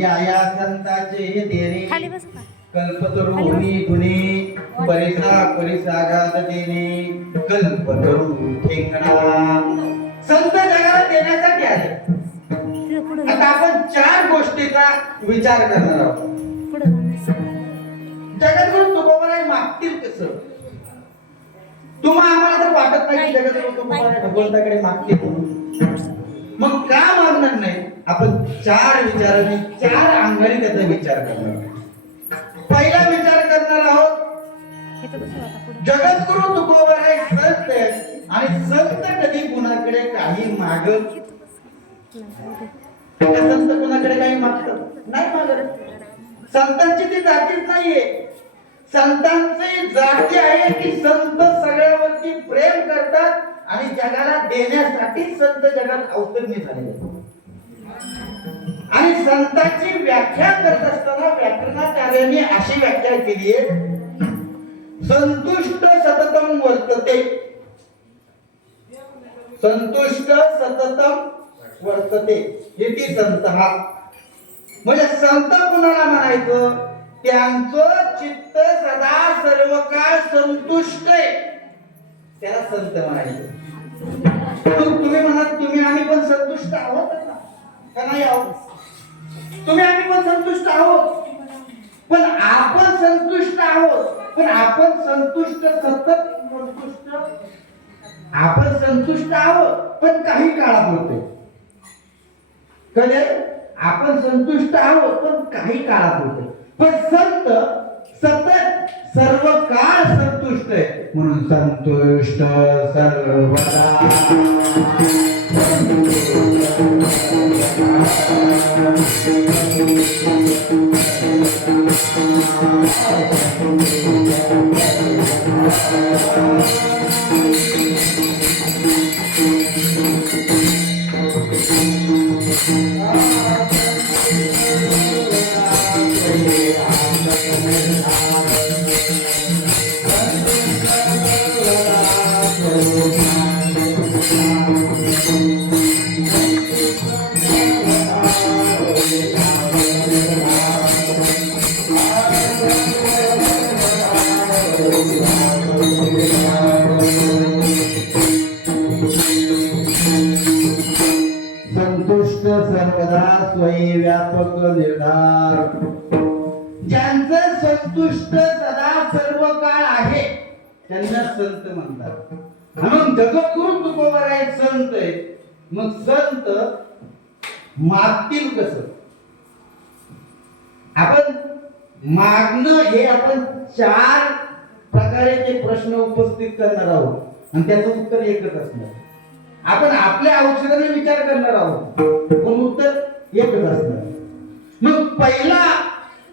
या संताचे देणे कल्पतरुणी गुणे परिसागात देणे कल्पतरू ठेंगणा संत जगाला देण्यासाठी आले. आता आपण 4 गोष्टीचा विचार करणार आहोत. जगद्गुरु तुकोबाराय मागतील कसं? तुम्हाला आम्हाला तर वाटत नाही की जगद्गुरु तुकोबाराय भगवंताकडे मागतील म्हणून. मग का मागणार नाही? आपण 4 विचारांनी 4 अंगाने त्याचा विचार करणार आहोत. पहिला विचार करणार आहोत जगद्गुरु तुकोबाराय संत आणि संत कधी कुणाकडे काही मागत संत कुणाकडे काही मागतात नाही मागत. संतांची ती जातीच नाहीये. संतांची जाती आहे की संत सगळ्यावरती प्रेम करतात आणि जगाला देण्यासाठी संत जगात अवतरणी झालेले. आणि संतांची व्याख्या करत असताना व्याकरणाचार्यांनी अशी व्याख्या केली आहे संतुष्ट सततम वर्तते. संतुष्ट सततम वर्तते इति संत. म्हणजे संत कुणाला म्हणायचं? त्यांचं चित्त सदा सर्व काळ संतुष्ट आहे त्याला संत म्हणायचं. तुम्ही म्हणत तुम्ही आम्ही पण संतुष्ट आहोत का नाही आहोत? तुम्ही आम्ही पण संतुष्ट आहोत पण आपण संतुष्ट आहोत पण आपण संतुष्ट सतत संतुष्ट आपण संतुष्ट आहोत पण काही काळापुरते. कधी आपण संतुष्ट आहोत पण काही काळापुरते. पण संत सतत सर्व काळ संतुष्ट आहे म्हणून संतुष्ट सर्वदा. संतुष्ट सर्वदा स्वयं व्यापक निर्धार. ज्यांचं संतुष्ट सदा सर्व काळ आहे त्यांना संत म्हणतात. म्हणून जगद्गुरु तुकोबाराय संत आहे. मग संत मागतील कसं? आपण मागणं हे आपण 4 प्रकारे ते प्रश्न उपस्थित करणार आहोत आणि त्याचं उत्तर एकच असणार. आपण आपल्या औषधाने विचार करणार आहोत पण उत्तर एकच असणार. मग पहिला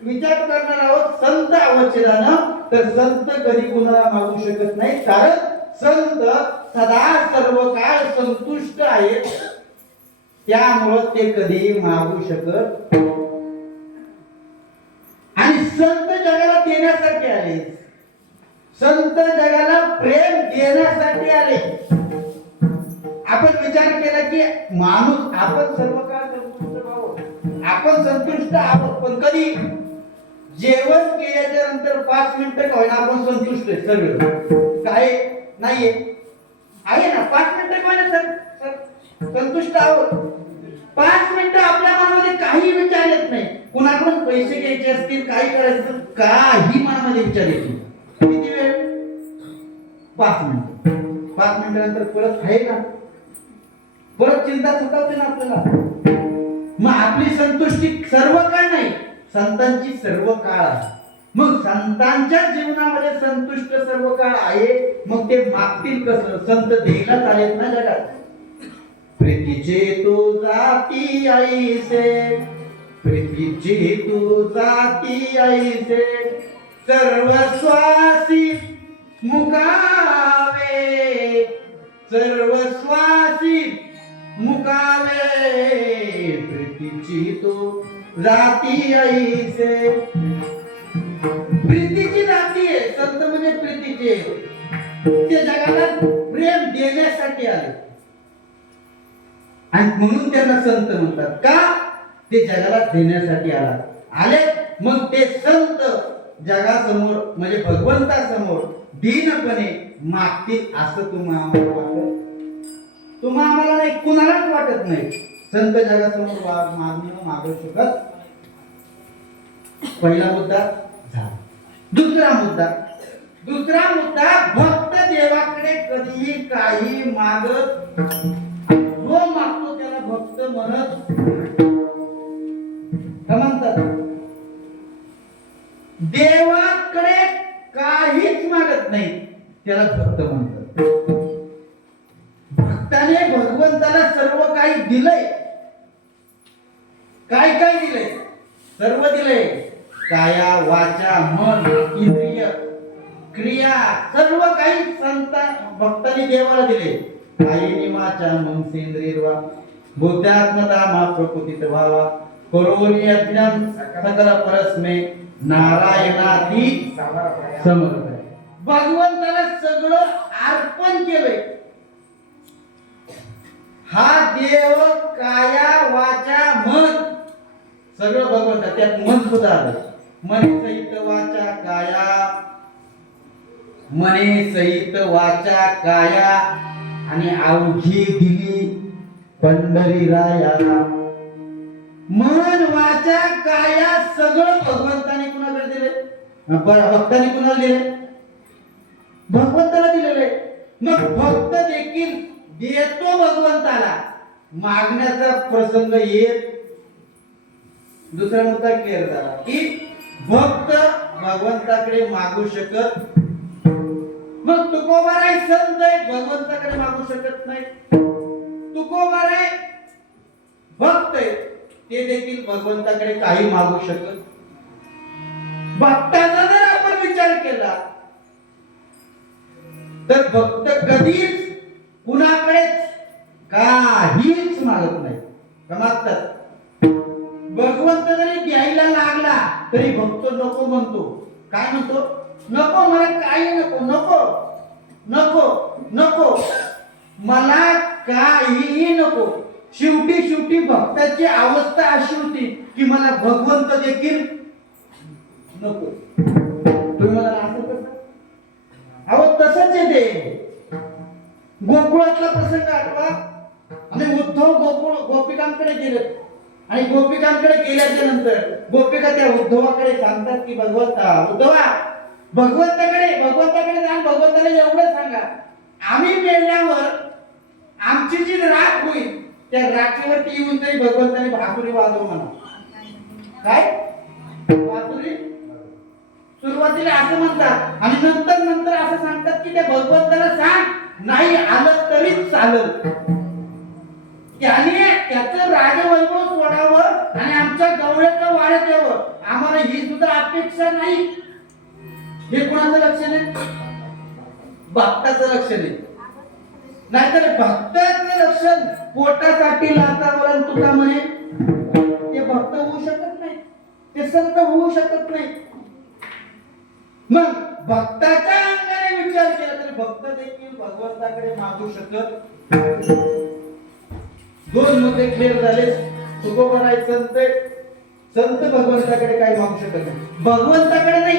विचार करणार आहोत संत अवचरानं. तर संत कधी कुणाला मागू शकत नाही कारण संत सदा सर्व काळ संतुष्ट आहेत त्यामुळे ते कधी मागू शकत. आणि संत जगाला देण्यासाठी आले. संत जगाला प्रेम देण्यासाठी आले. आपण विचार केला की माणूस आपण सर्व काळ संतुष्ट आहोत आपण संतुष्ट आहोत पण कधी जेवण केल्याच्या नंतर 5 मिनिटं होईना आपण संतुष्ट आहे सर्व काय नाहीये आहे ना 5 मिनिटं होईना सर संतुष्ट आहोत. 5 मिनिटं आपल्या मनामध्ये काही विचार येत नाही. कुणाकडून पैसे घ्यायचे असतील काही करायचं काही मनामध्ये विचार येत नाही. किती वेळ? 5 मिनिटं. 5 मिनिटानंतर परत आहे ना परत चिंता सतावते ना आपल्याला. मग आपली संतुष्टी सर्व काळ नाही संतांची सर्व काळ आहे. मग संतांच्या जीवनामध्ये संतुष्ट सर्व काळ आहे मग ते मागतील कसं? संत द्यायला चालेत ना जगात. प्रीतीचे तू जाती ऐसे प्रीतीची तू जाती ऐसे सर्वस्वासी मुकावे सर्वस्वासी मुकावे प्रीतीची तो जाती ऐसे. प्रीतीची जाती आहे संत म्हणजे प्रीतीचे. ते जगाला प्रेम देण्यासाठी आले आणि म्हणून त्यांना संत म्हणतात. का? ते जगाला देण्यासाठी आले. मग ते संत जगासमोर म्हणजे भगवंतासमोर दीनपणे मागतील असं तुम्हाला वाटत? तुम्हाला नाही, कुणालाच वाटत नाही. संत जगासमोर मागू शकत. पहिला मुद्दा झाला. दुसरा मुद्दा भक्त देवाकडे कधीही काही मागत, जो मागतो त्याला भक्त म्हणत म्हणतात. देवाकडे काहीच मागत नाही त्याला भक्त म्हणतात. भक्ताने भगवंताला सर्व काही दिलंय. काय काय दिलंय? सर्व दिलंय. काया वाचा मन इंद्रिय क्रिया सर्व काही भक्तांनी देवाला दिले. कायेने वाचा मन सेंद्रिय वा बुद्ध्यात्मता मा प्रकृतीत व्हावा करोनी अज्ञान सकल परस्मे नारायणाती समर्थ. भगवंताला सगळं अर्पण केलंय. हा देव काया वाचा मन सगळं भगवंता, त्यात मन सुद्धा आलं. मने सहित वाचा काया, मने सहित वाचा काया आणि अवघी दिली पंढरी राया. मन वाचा काया सगळं भगवंताने कुणाकडे दिले? भक्ताने कुणाला दिले? भगवंताला दिलेले. मग भक्त देखील देतो भगवंताला. मागण्याचा प्रसंग येत. दुसरा मुद्दा क्लिअर झाला की भक्त भगवंताकडे मागू शकत. मग तुकोबाराय संत आहे, भगवंताकडे मागू शकत नाही. तुकोबाराय भक्त आहे, ते देखील भगवंताकडे काही मागू शकत. भक्ताचा जर आपण विचार केला तर भक्त कधीच कुणाकडेच काहीच मागत नाही. मागतात. भगवंत जरी द्यायला लागला तरी भक्त नको म्हणतो. काय म्हणतो? नको, मला काही नको, नको नको नको, मला काहीही नको. शेवटी भक्ताची अवस्था अशी होती की मला भगवंत देखील नको. तुम्ही मला असं कसं? अहो तसंच आहे ते. गोकुळातला प्रसंग आठवा. आणि उद्धव गोपिकांकडे गेले आणि गोपिकांकडे गेल्याच्या नंतर गोपिका त्या उद्धवाकडे सांगतात की उद्धवा भगवंताकडे जाऊन भगवंताला एवढं सांगा, आम्ही मेल्यावर आमची जी राख होईल त्या राखेवरती येऊन तरी भगवंताने भाकुरी वाजव म्हणा. काय भाकुरी? सुरुवातीला असं म्हणतात आणि नंतर असं सांगतात की त्या भगवंताला सांग, नाही आलं तरीच चालेल. त्याने त्याचं राजवैभव सोडावं आणि आमच्या गवळ्याचं वाढत यावं, आम्हाला ही सुद्धा अपेक्षा नाही. हे कोणाचं लक्षण आहे? भक्ताचं लक्षण आहे. नाहीतर भक्ताचं लक्षण पोटासाठी लाचावरण तुका म्हणे, ते भक्त होऊ शकत नाही, ते संत होऊ शकत नाही. मग भक्ताच्या अंगाने विचार केला तर भक्त देखील भगवंताकडे मागू शकत. दोन मुद्दे क्लिअर झाले. तुकोबाराय संत भगवंताकडे काही मागू शकत नाही. भगवंताकडे नाही,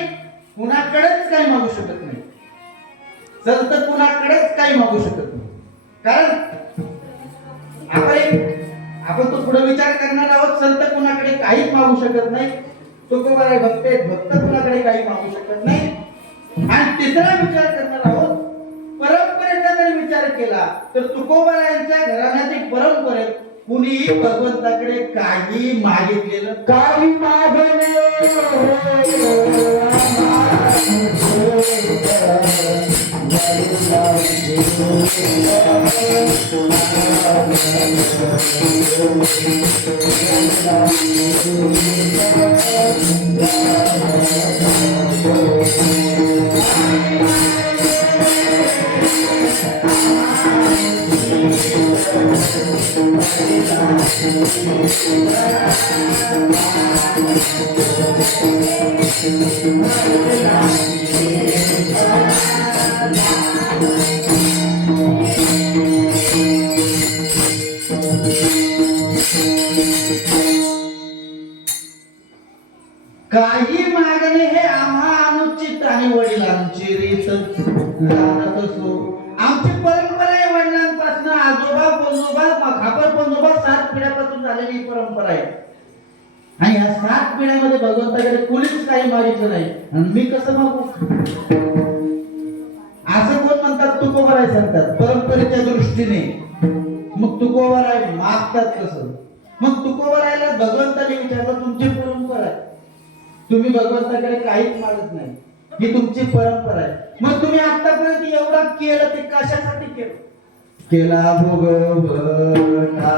कुणाकडेच काही मागू शकत नाही. संत कुणाकडेच काही मागू शकत नाही. कारण आपण तो पुढे विचार करणार आहोत. संत कुणाकडे काहीच मागू शकत नाही. तुकोबाराय भक्त कुणाकडे काही मागू शकत नाही. आणि तिसरा विचार करणार आहोत, परंपरेचा जर विचार केला तर तुकोबारायांच्या घराण्यातील परंपरेत कुणीही भगवंताकडे काही मागितलेलं काही मागणे काही मागणे हे आम्हा अनुचित आणि वडिलांची रीत जाणत असो. आमची परंपरा आहे, वडिलांपासून आजोबा पंजोबा खापर पंजोबा 7 पिढ्यापासून झालेली ही परंपरा आहे. आणि या 7 पिढ्यामध्ये भगवंताकडे कुणीच काही मागितलं नाही. आणि मी कसं मागू? असं कोण म्हणतात तुकोबाराय सांगतात परंपरेच्या दृष्टीने. मग तुकोबाराय मागतात कसं? मग तुकोबारायला भगवंताने विचारलं तुमची परंपरा आहे, तुम्ही भगवंताकडे काहीच मागत नाही, ही तुमची परंपरा आहे. मग तुम्ही आतापर्यंत एवढं केलं ते कशासाठी केलं? केला भोगवटा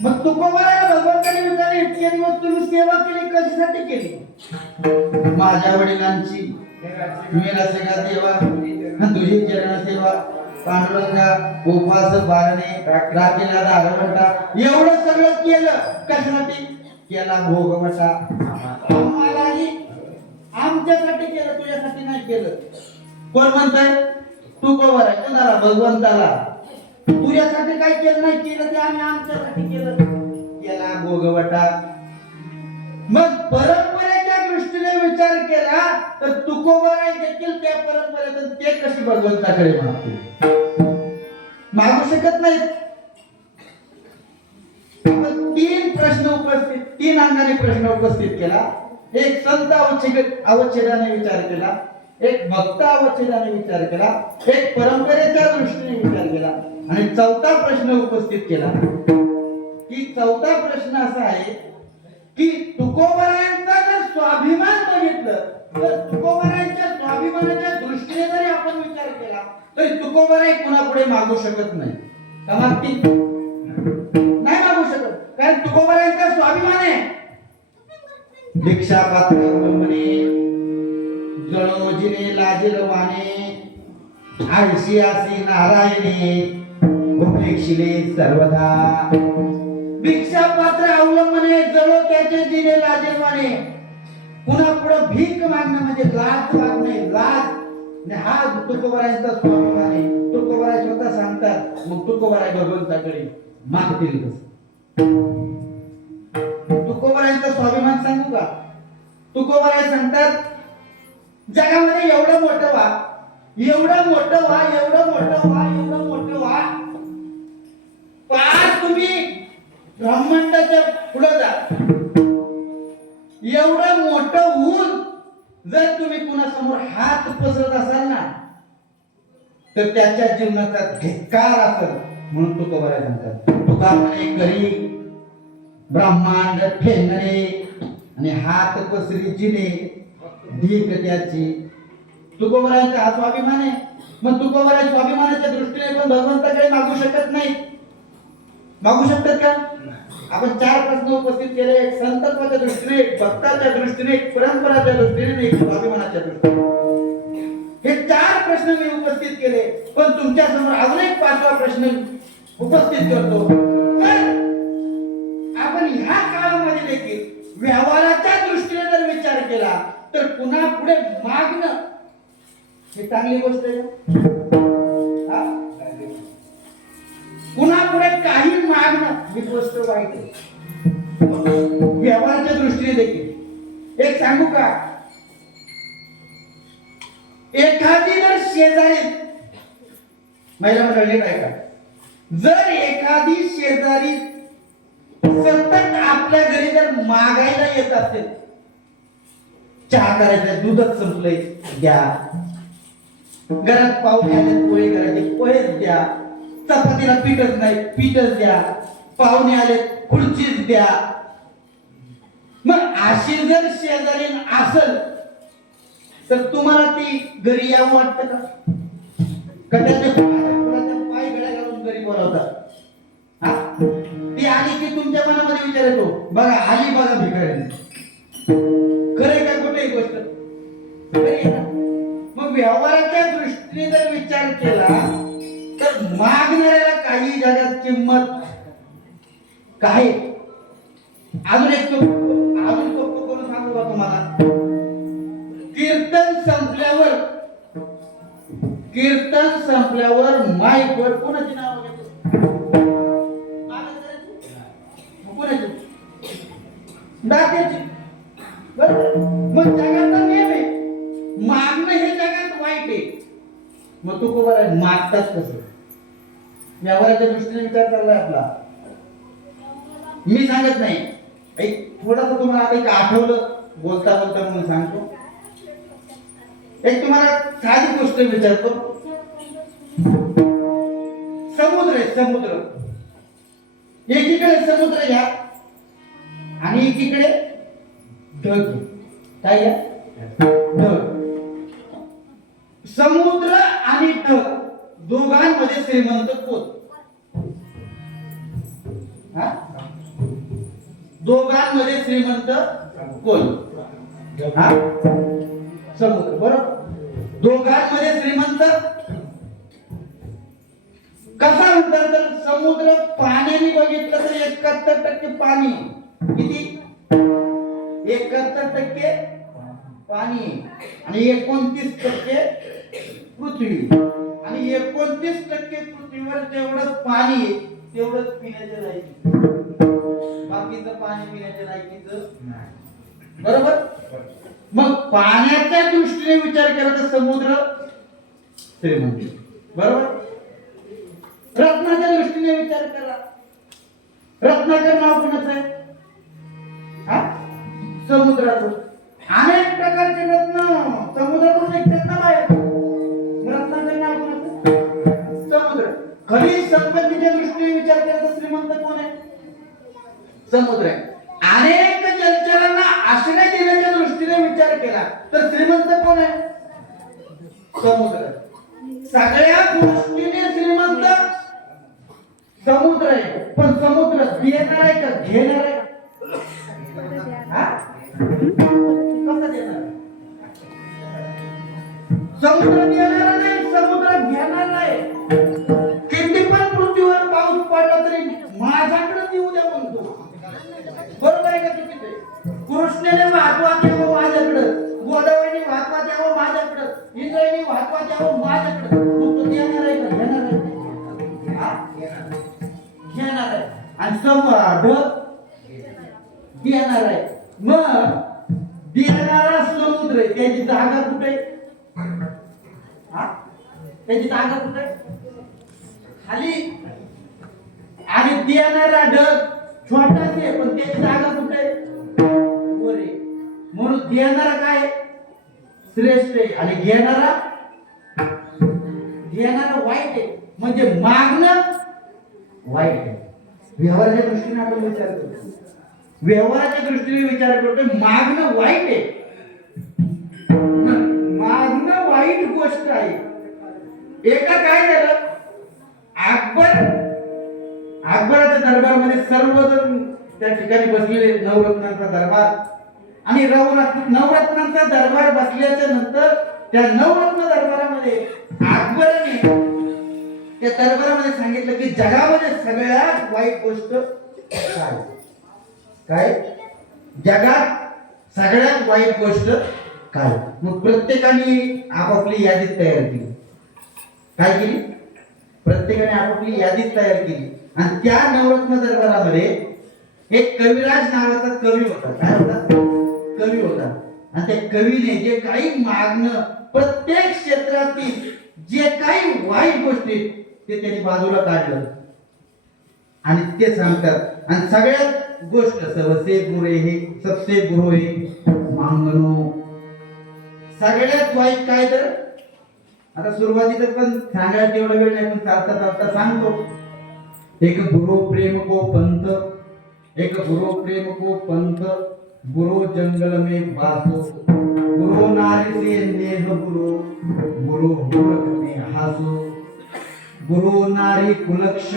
मग तुकोबारायला भगवंताने विचारले इतके दिवस तुम्ही सेवा केली कशासाठी केली? माझ्या वडिलांची मीरासगा देवा, तुझी चरण सेवा, पांडुरंगा उपास बारणे राखीला दारवटा, एवढं सगळं केलं कशासाठी? केला भोगवटा. आम्हालाही आमच्यासाठी केलं, तुझ्यासाठी नाही केलं. कोण म्हणताय? तुकोबाराय. कोणाला? भगवंताला. तुझ्यासाठी काय केलं नाही केलं ते आम्ही आमच्यासाठी केलं. केला भोगवटा. मग परंपरेच्या दृष्टीने विचार केला तर तुकोबाराय देखील त्या परंपरेतून ते कशी भगवंताकडे मागतील? मागू शकत नाहीत. आपण 3 प्रश्न उपस्थित 3 अंगाने प्रश्न उपस्थित केला. एक संत अवच्छेदाने विचार केला, एक भक्त अवच्छेदाने विचार केला, एक परंपरेच्या दृष्टीने विचार केला आणि 4था प्रश्न उपस्थित केला. की 4था प्रश्न असा आहे की तुकोबारायांचा जर स्वाभिमान बघितलं तर तुकोबारायांच्या स्वाभिमानाच्या दृष्टीने जरी आपण विचार केला तरी तुकोबाराय कुणापुढे मागू शकत नाही. का मागतील? नाही मागू शकत, कारण तुकोबारायांचा स्वाभिमान आहे. भिक्षा पात्र ब्रह्मणे जळोजिने लाजिरवाणे आळशी आसी नारायणे उपेक्षिले सर्वदा. भिक्षा पात्र अवलंबने जळो त्याचे जिने लाजिरवाणे. पुन्हा पुढे भीक मागणं म्हणजे लाज मागणे, लाज. हा तुकोबारायांचा स्वाभिमान आहे. तुकोबाराय स्वतः सांगतात. मग तुकोबाराय भगवंताकडे मागतील कसं? तुकोबारायांचा स्वाभिमान सांगू का? तुकोबाराय सांगतात जगामध्ये एवढं मोठं व्हा, एवढं मोठं व्हा, एवढं मोठं व्हा, एवढं मोठं व्हा, पार तुम्ही ब्रह्मांडाच्या पुढे जा. एवढं मोठं होऊन जर तुम्ही कुणासमोर हात पसरत असाल ना तर त्याच्या जीवनाचा धिक्कार असेल. म्हणून तुकोबाराय सांगतात तुका म्हणे करी ब्रह्मांड ठेंगणे आणि हात पसरीचीने भीक त्याची. तुकोबारायांचा हा स्वाभिमान आहे. मग तुकोबाराय स्वाभिमानाच्या दृष्टीने पण भगवंताकडे मागू शकत नाही. मागू शकतात का? आपण 4 प्रश्न उपस्थित केले. एक संतत्वाच्या दृष्टीने, एक भक्ताच्या दृष्टीने, एक परंपराच्या दृष्टीने, एक स्वाभिमानाच्या दृष्टीने. हे 4 प्रश्न मी उपस्थित केले. पण तुमच्या समोर अजून एक 5वा प्रश्न उपस्थित करतो. तर आपण ह्या काळामध्ये देखील व्यवहाराच्या दृष्टीने जर केला तर पुन्हा पुढे मागणं हे चांगली गोष्ट आहे का? पुन्हा पुढे काही मागणं ही गोष्ट वाईट आहे. व्यवहाराच्या दृष्टीने देखील एक सांगू का, एखादी जर शेजारी महिला मंडळी ऐका, जर एखादी शेजारी सतत आपल्या घरी जर मागायला येत असेल, चहा करायचा दूधच संपलंय द्या, घरात पाहुणे आले पोहे करायचे पोहेच द्या, चपातीला पीठच नाही पीठच द्या, पाहुणे आले खुर्चीच द्या, मग अशी जर शेजारी असेल तर तुम्हाला ती घरी यावं वाटतं का? त्याच्या पाय गळ्या घालून घरी बोलावतात. ती आली की तुमच्या मनामध्ये विचार येतो, बघा आली बघा भिकारी. खरे का कुठे गोष्ट मग व्यवहाराच्या दृष्टीने जर विचार केला तर मागणाऱ्याला काही जगात किंमत काय. अजून सोपं करून सांगू का तुम्हाला, कीर्तन संपल्यावर माईकवर कोणाची नाव घेतो? कोणाची? दात्याची. बरोबर. मग जगाचा नियम आहे, मागणं हे जगात वाईट आहे. मग तू को बरं मागताच कसं? व्यवहाराच्या दृष्टीने विचार करायला आपला. मी सांगत नाही, एक थोडंसं तुम्हाला आता एक आठवलं बोलता बोलता म्हणून सांगतो. एक तुम्हाला साधी गोष्ट विचारतो. समुद्र आहे, समुद्र. एकीकडे समुद्र घ्या आणि एकीकडे ढग. काय घ्या? ढग. समुद्र आणि ढग दोघांमध्ये श्रीमंत कोण? दोघांमध्ये श्रीमंत कोण? समुद्र. बरोबर. दोघांमध्ये श्रीमंत कसा म्हणतात तर समुद्र पाण्याने बघितलं तर 71% पाणी. किती? 71% पाणी आणि 29% पृथ्वी. आणि 29% पृथ्वीवर जेवढं पाणी आहे तेवढंच पिण्याच्या लायकीचं. बाकीचं पाणी पिण्याच्या लायकीचं नाही. बरोबर. मग पाण्याच्या दृष्टीने विचार केला तर समुद्र श्रीमंत. बरोबर. रत्नाच्या दृष्टीने विचार करा, रत्नाकर नाव कोणाचं आहे? समुद्राचं. अनेक प्रकारचे रत्न समुद्रातून निघतात ना बाहेर. रत्नाकर नाव कोणाचं? समुद्र. खनिज संपत्तीच्या दृष्टीने विचार केला तर श्रीमंत कोण आहे? समुद्र आहे. अनेक जलचरांना आश्रय देण्याच्या दृष्टीने विचार केला तर श्रीमंत कोण आहे? समुद्र. सगळ्या दृष्टीने श्रीमंत समुद्र आहे. पण समुद्र देणार आहे का घेणार आहे? कसं देणार? समुद्र देणार नाही, समुद्र घेणार नाही. किती पण पृथ्वीवर पाऊस पडला तरी माझ्याकडे देऊ द्या म्हणतो. बरोबर आहे का? चुकीचं? कृष्णाने वाहतवात यावं माझ्याकडं, गोदावरीने वाहतवात यावं माझ्याकडं, इंद्रायणी वाहतवात यावं माझ्याकडं. तो देणार आहे का घेणार आहे? घेणार आहे. आणि ढग देणार आहे. मग देणारा समुद्र आहे, त्याची जागा कुठे? त्याची जागा कुठे? खाली. आणि देणारा ढग छोटाच आहे पण त्याची जागा कुठे? वर आहे. म्हणून देणारा काय श्रेष्ठ आहे आणि घेणारा वाईट आहे. म्हणजे मागणं वाईट आहे. व्यवहाराच्या दृष्टीने आपण विचार करतो, व्यवहाराच्या दृष्टीने विचार करतो मागणं वाईट आहे. मागणं वाईट गोष्ट आहे. एका काय झालं, अकबराच्या दरबारमध्ये सर्वजण त्या ठिकाणी बसलेले, नवरत्नांचा दरबार. आणि नवरत्नांचा दरबार बसल्याच्या नंतर त्या नवरत्न दरबारामध्ये अकबराने त्या दरबारामध्ये सांगितलं की जगामध्ये सगळ्यात वाईट गोष्ट काय? जगात सगळ्यात वाईट गोष्ट काय? मग प्रत्येकाने आपापली यादी तयार केली. काय केली? प्रत्येकाने आपापली यादी तयार केली. आणि त्या नवरत्न दरबारामध्ये एक कविराज नावाचा कवी होता. काय होता? कवी होता. आणि त्या कवीने जे काही मागणं, प्रत्येक क्षेत्रातील जे काही वाईट गोष्टी ते त्यांनी बाजूला काढलं आणि ते सांगतात. आणि सगळ्यात गोष्ट सबसे बुरे हे सबसे बुरो हे मांगनो. सगळ्यात वाईट काय? तर आता सुरुवातीला पण सांगायला तेवढा वेळ नाही, पण चालता चालता सांगतो. एक बुरो प्रेम को पंत, एक बुरो प्रेम को पंत, बुरो जंगल में बासो, बुरो नारी से नेह बुरो, बुरो मूर्ख में हासो, बुरो नारी कुलक्ष,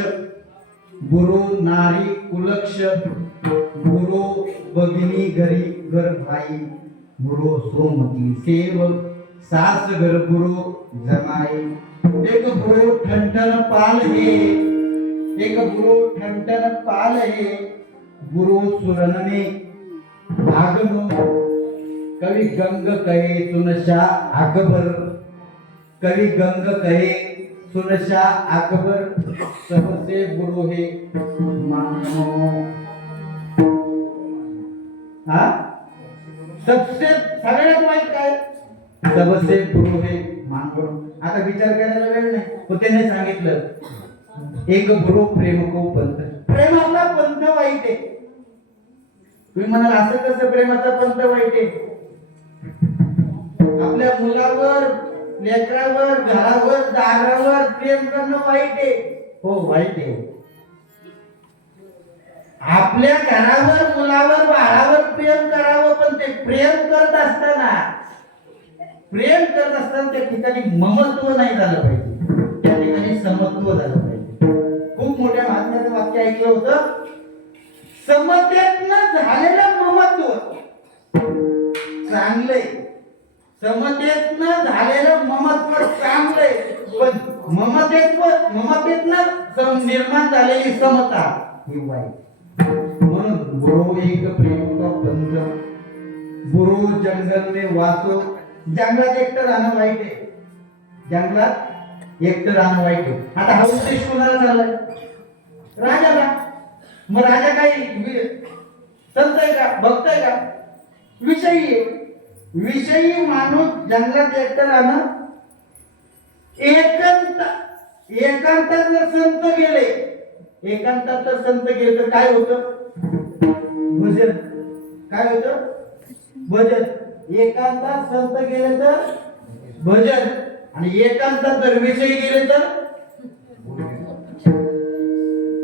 बुरो नारी कुलक्ष, बुरो भगिनी घरी घर भाई, बुरो सोमती सेव सास घर बुरो जमाई. एक बुरो ठणठण पाल है, एक बुरो ठणठण पाल है, बुरो सुरनने भागनो. कवि गंग कहे सुनशा अकबर, कवि गंग कहे सुनशा अकबर, सबसे बुरो है मानो. हा सबसे सगळ्यात वाईट काय? सबसे बुरो है मानो. आता विचार करायला वेळ नाही, पण त्याने सांगितलं एक बुरो प्रेम को पंथ. प्रेम आपला पंथ वाईट आहे. तुम्ही म्हणाल असं कसं प्रेमाचा पंथ वाईट आहे? आपल्या मुलावर, लेकरावर, घरावर, दारावर प्रेम करणं वाईट आहे. हो वाईट आहे. आपल्या घरावर, मुलावर, बाळावर प्रेम करावं, पण ते प्रेम करत असताना त्या ठिकाणी ममत्व नाही झालं पाहिजे, त्या ठिकाणी समत्व झालं पाहिजे. खूप मोठ्या महात्म्याचं वाक्य ऐकलं होतं, समतेतनं झालेलं ममत्व चांगलंय, समतेतनं झालेलं ममत्व चांगलंय, पण ममतेतनं निर्माण झालेली समता ही वाईट. म्हणून बुरो एक प्रेम का पंथ, बुरो जंगल में वासो. जंगलात एकटं राहणं वाईट आहे. जंगलात एकटं राहणं वाईट आहे. आता हा उद्देश कोणाला झालाय? राजाला. मग राजा काही संत आहे का? भक्त आहे का? विषयी आहे. विषयी माणूस जंगलात एकटं राहणं. एकांतात जर संत गेले, एकांतात जर संत गेले तर काय होतं? भजन. काय होतं? भजन. एकांतात संत गेले तर भजन, आणि एकांतात जर विषयी गेले तर.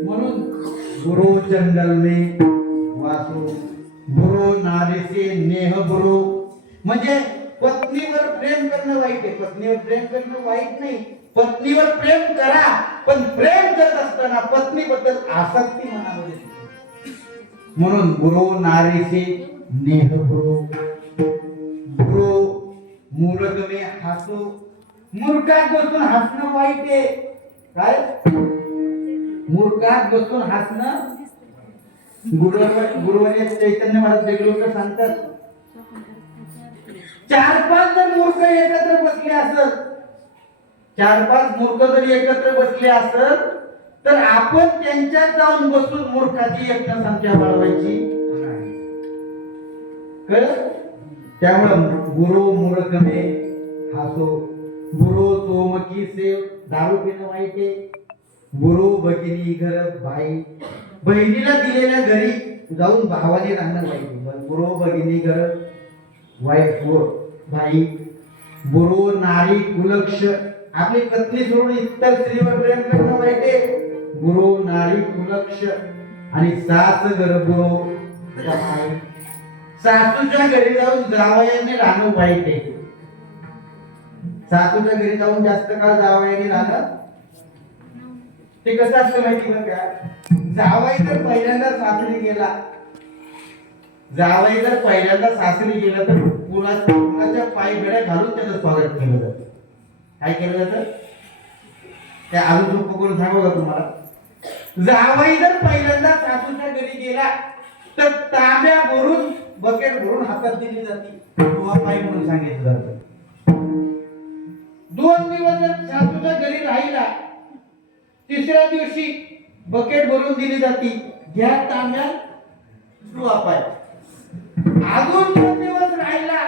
म्हणून बुरो जंगल में वासो, बुरो नारी से नेह बुरो. म्हणजे पत्नीवर प्रेम करणं वाईट आहे. पत्नीवर प्रेम करणं वाईट नाही. पत्नीवर प्रेम करा, पण प्रेम करत असताना पत्नीबद्दल आसक्ती मनामध्ये. म्हणून बुरो नारी से नेह बुरो, बुरो मूर्ख में हसो. मूर्खात बसून हसणं वाईट आहे. काय? मूर्खात बसून हसणं. गुरुवारी चैतन्य महाराज देगलूरकर सांगतात, 4-5 जर मूर्ख एकत्र बसले असत, 4-5 मूर्ख जरी एकत्र बसले असत, तर आपण त्यांच्यात जाऊन बसून मूर्खाची एकता संख्या वाढवायची. कळलं? त्यामुळे बुरो मूर्ख में हसो, बुरो सोमकी से. दारू पिणं वाईट आहे. बुरो भगिनी घर भाई. बहिणीला दिलेल्या घरी जाऊन भावाने राहणं वाईट आहे. बुरो भगिनी घर वाईट भाई. बुरो नारी कुलक्ष. आपली पत्नी सोडून इतर स्त्रीवर प्रेम करणं वाईट आहे. बुरो नारी कुलक्ष. आणि सास घर बुरो भाई. सासूच्या घरी जाऊन जावयाने राहणं वाईट आहे. सासूच्या घरी जाऊन जास्त काळ जावयाने राहणं ते कसं असतं माहिती बरं का? जावई जर पहिल्यांदा सासरी गेला, जावई जर पहिल्यांदा सासरी गेला तर पुराच्या पायघड्या घालून त्याचं स्वागत केलं जातं. काय केलं जातं? त्या अजून सोपं करून सांगू का तुम्हाला? जावई जर पहिल्यांदा सासूच्या घरी गेला तर तांब्या भरून बकेट भरून हातात दिली जाते किंवा पाय म्हणून सांगितलं जातं. 2 दिवस जर सासूच्या घरी राहिला, तिसऱ्या दिवशी बकेट भरून दिली जाते, घ्या तांब्यात धुवा पाय. अजून 2 दिवस राहिला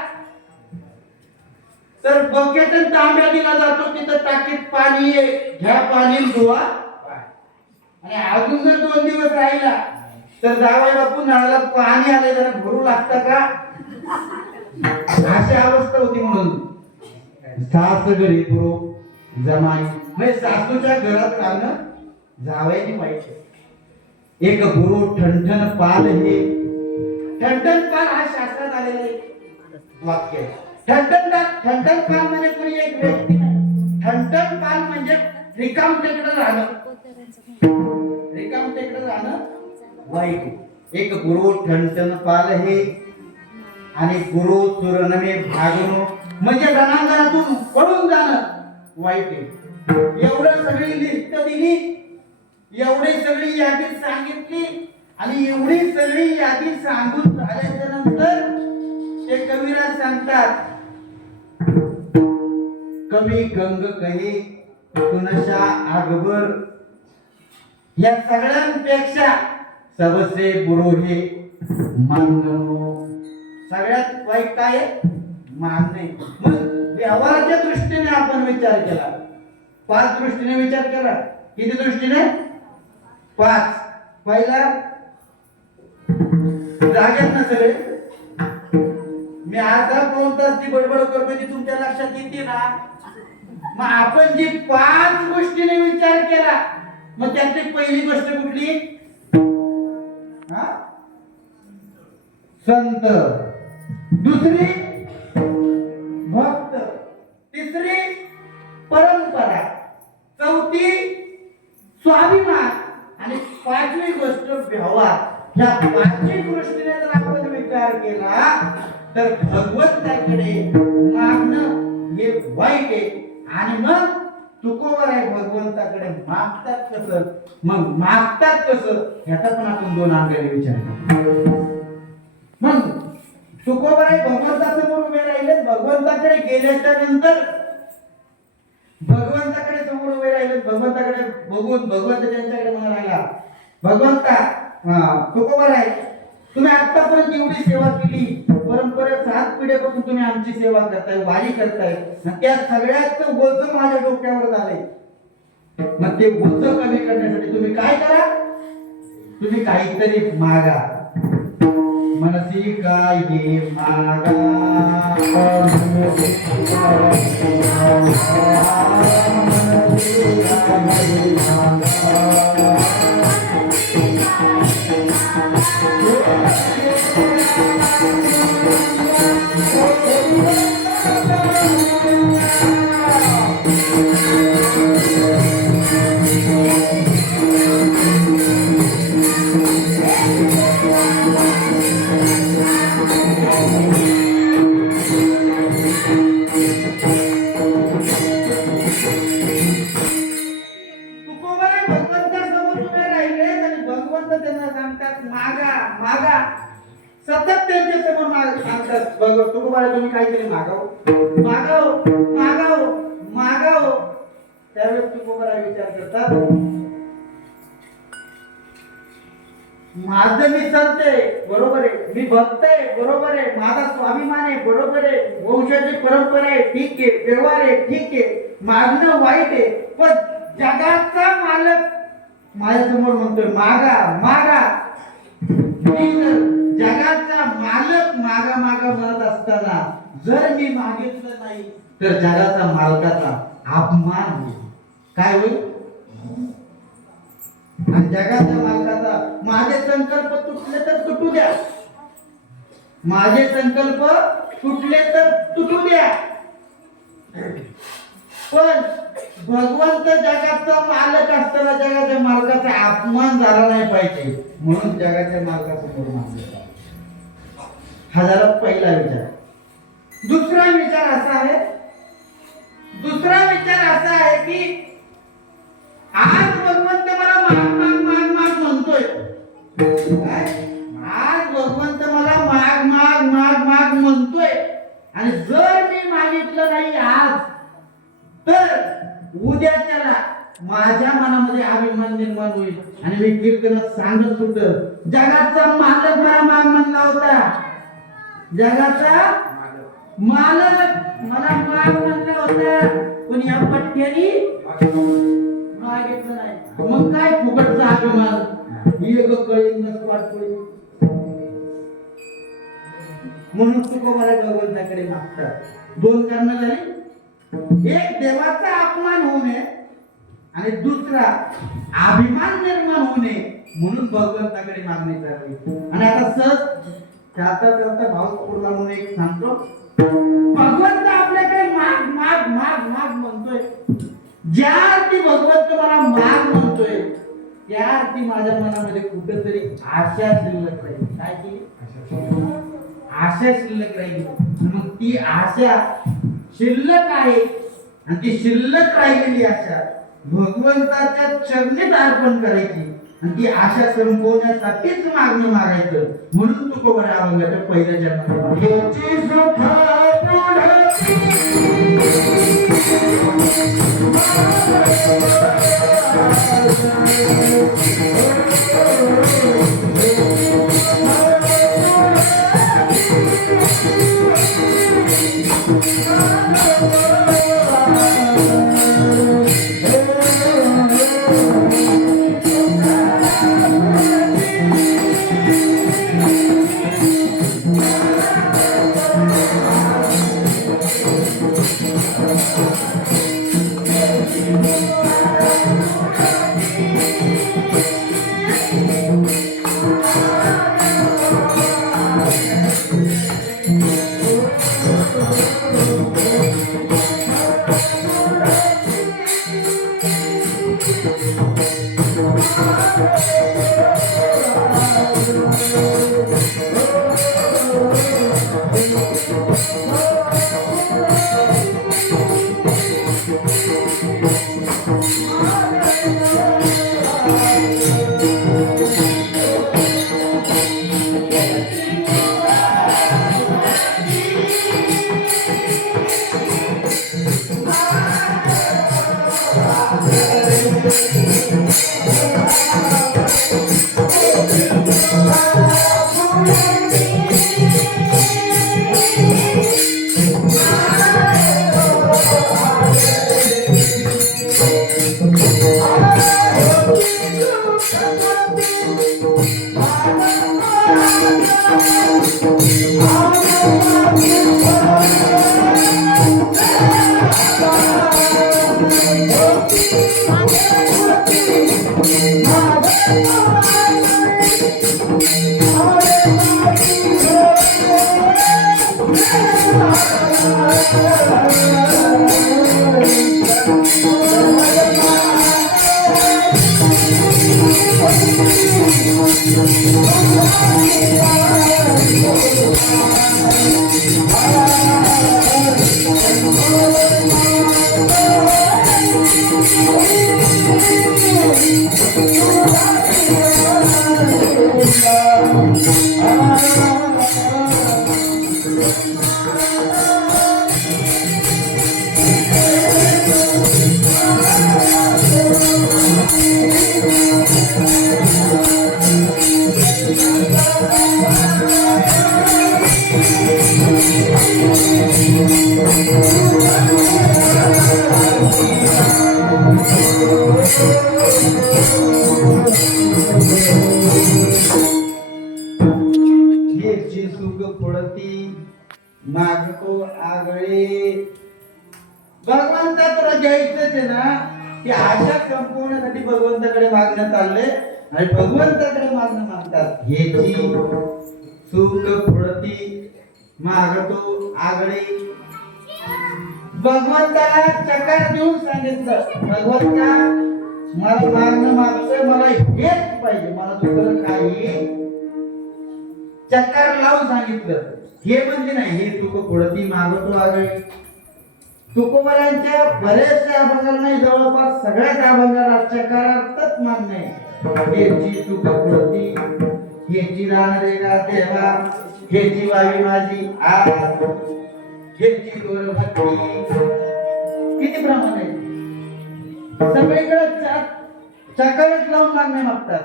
तर बकेट आणि तांब्या दिला जातो, तिथं टाकीत पाणी आहे, घ्या पाणी धुवा पाय. आणि अजून जर 2 दिवस राहिला तर जावई बापू नळाला पाणी आले जरा भरू लागतं का, अशी अवस्था होती. म्हणून सास घरी पुरो जमाई, म्हणजे सासूच्या घरात राहणं जावयाने वाईट. एक गुरु ठणठण पाल, हे ठणठण पाल हा शास्त्रात आलेले वाक्य. ठणठण पाल म्हणजे कोणी एक व्यक्ती नाही, ठणठण पाल म्हणजे रिकाम टेकडं राहणं, रिकाम टेकडं राहणं वाईट. एक गुरु ठणठण पाल हे आणि गुरु चुरणमे भागणं म्हणजे रणांगणातून पळून जाणं वाईट आहे. एवढं सगळी लिस्ट दिली, एवढी सगळी यादी सांगितली आणि एवढी सगळी यादी सांगून झाल्याच्या नंतर ते कविराज सांगतात, कमी गंग कहे तुनशा आगबर, या सगळ्यांपेक्षा सबसे बुरो हे मानणं. सगळ्यात वाईट काय आहे? मानणे. मग व्यवहाराच्या दृष्टीने आपण विचार केला, 5 दृष्टीने विचार केला. किती दृष्टीने? 5. पहिला, जागेत ना सगळे, मी अर्धा पाऊण तास ती बडबड करतोय ती तुमच्या लक्षात येते ना. मग आपण जी 5 गोष्टीने विचार केला, मग त्यातली पहिली गोष्ट कुठली? संत, दुसरी भक्त, तिसरी परंपरा, चौथी स्वाभिमान आणि 5वी गोष्ट व्यवहार. ह्या 5ही गोष्टीने जर आपण विचार केला तर भगवंताकडे मागणं हे वाईट आहे. आणि मग तुकोबर आहे, भगवंताकडे मागतात कसं, मग मागतात कसं, ह्याचा पण आपण 2 अंगाने विचार करू. मग तुकोबर आहे, भगवंतासमोर उभे राहिले, भगवंताकडे गेल्याच्या नंतर भगवंताकडे समोर उभे राहिले, भगवंताकडे बघून भगवंत त्यांच्याकडे म्हणाला, भगवंता तुकोबर आहे, तुम्ही आतापर्यंत एवढी सेवा केली, परंपरेत 7 पिढ्यापासून तुम्ही आमची सेवा करताय, वारी करताय, त्या सगळ्याचं बोझ माझ्या डोक्यावर झालंय. मग ते बोझ कमी करण्यासाठी तुम्ही काय करा? तुम्ही काहीतरी मागा. मनसी काय हे मागा, सतत त्यांच्या समोर मागतात. तुकोबाला तुम्ही काहीतरी मागाव, मागाव, मागाव, मागाव. त्यावेळेस तुकोबाला विचार करतात, माझं मी संत आहे, बरोबर आहे, मी भक्त आहे, बरोबर आहे, माझा स्वाभिमान आहे, बरोबर आहे, वंशाची परंपरा आहे, ठीक आहे, व्यवहार आहे, ठीक आहे, मागणं वाईट आहे, पण जगाचा मालक माझ्या समोर म्हणतोय मागा, मागा. जगाचा मालक मागा मागा म्हणत असताना जर मी मागितलं नाही तर जगाचा मालकाचा अपमान होईल. काय होईल? आणि जगाच्या मालकाचा, माझे संकल्प तुटले तर तुटू द्या, माझे संकल्प तुटले तर तुटू द्या, पण भगवंत जगाचा मालक असताना जगाच्या मालकाचा अपमान झाला नाही पाहिजे, म्हणून जगाच्या मालकासमोर मागणी. हा झाला पहिला विचार. दुसरा विचार असा आहे, दुसरा विचार असा आहे की आज भगवंत मला माग माग माग माग म्हणतोय. आज भगवंत मला माग माग आणि जर मी मागितलं नाही आज तर उद्याच्याला माझ्या मनामध्ये अभिमान निर्माण होईल आणि मी कीर्तनात सांगत सुटल, जगाचा मालक मला माग म्हणला होता, जगाचा मालक मला माग म्हणला होता, पण या पठ्ठ्यानी मागितलं नाही. मग काय फुकटचा अभिमान, ही एक कळीन पाठपुळी. म्हणून तुकोबाला भगवंताकडे मागतात. दोन कारण झाली, एक देवाचा अपमान होऊ नये आणि दुसरा अभिमान निर्माण होऊ नये म्हणून भगवंताकडे मागणी करावी. आणि आता सहज चालता भावपूरला म्हणून एक सांगतो, भगवंत आपल्याकडे माग माग माग माग म्हणतोय. ज्या अर्थी भगवंत मला माग म्हणतोय त्या अर्थी माझ्या मनामध्ये कुठेतरी आशा शिल्लक राहील. काय की आशा शिल्लक राहील. मग ती आशा शिल्लक आहे आणि ती शिल्लक राहिलेली आशा भगवंताच्या चरणीत अर्पण करायची आणि ती आशा संपवण्यासाठीच मागणं मागायचं. म्हणून तुकोबाच्या अभंगाच्या पहिल्या भगवंता तुला द्यायचंच आहे ना, ती आशा संपवण्यासाठी भगवंताकडे मागण्यात आले आणि भगवंताकडे मागणं मागतात. हे जी सुख फुडती मागतो आगळे, भगवंताला चकार देऊन सांगितलं, भगवंता मला मागणं मागतोय, मला हेच पाहिजे, मला दुसरं काही चकार लावून सांगितलं. हे म्हणजे नाही, हे तुक फुडती मागतो आगळे. तुकोबारांच्या बरेचशा अभंगाला नाही, जवळपास सगळ्याच अभंगाला चकारार्थच मागणे. हेची तुक फुडती, हेची रान रेगा देवा, हेची वावी माझी आज, ह्याची दोर भक्ती किती प्रमाण आहे सगळीकडे चकालच लावून मागणे मागतात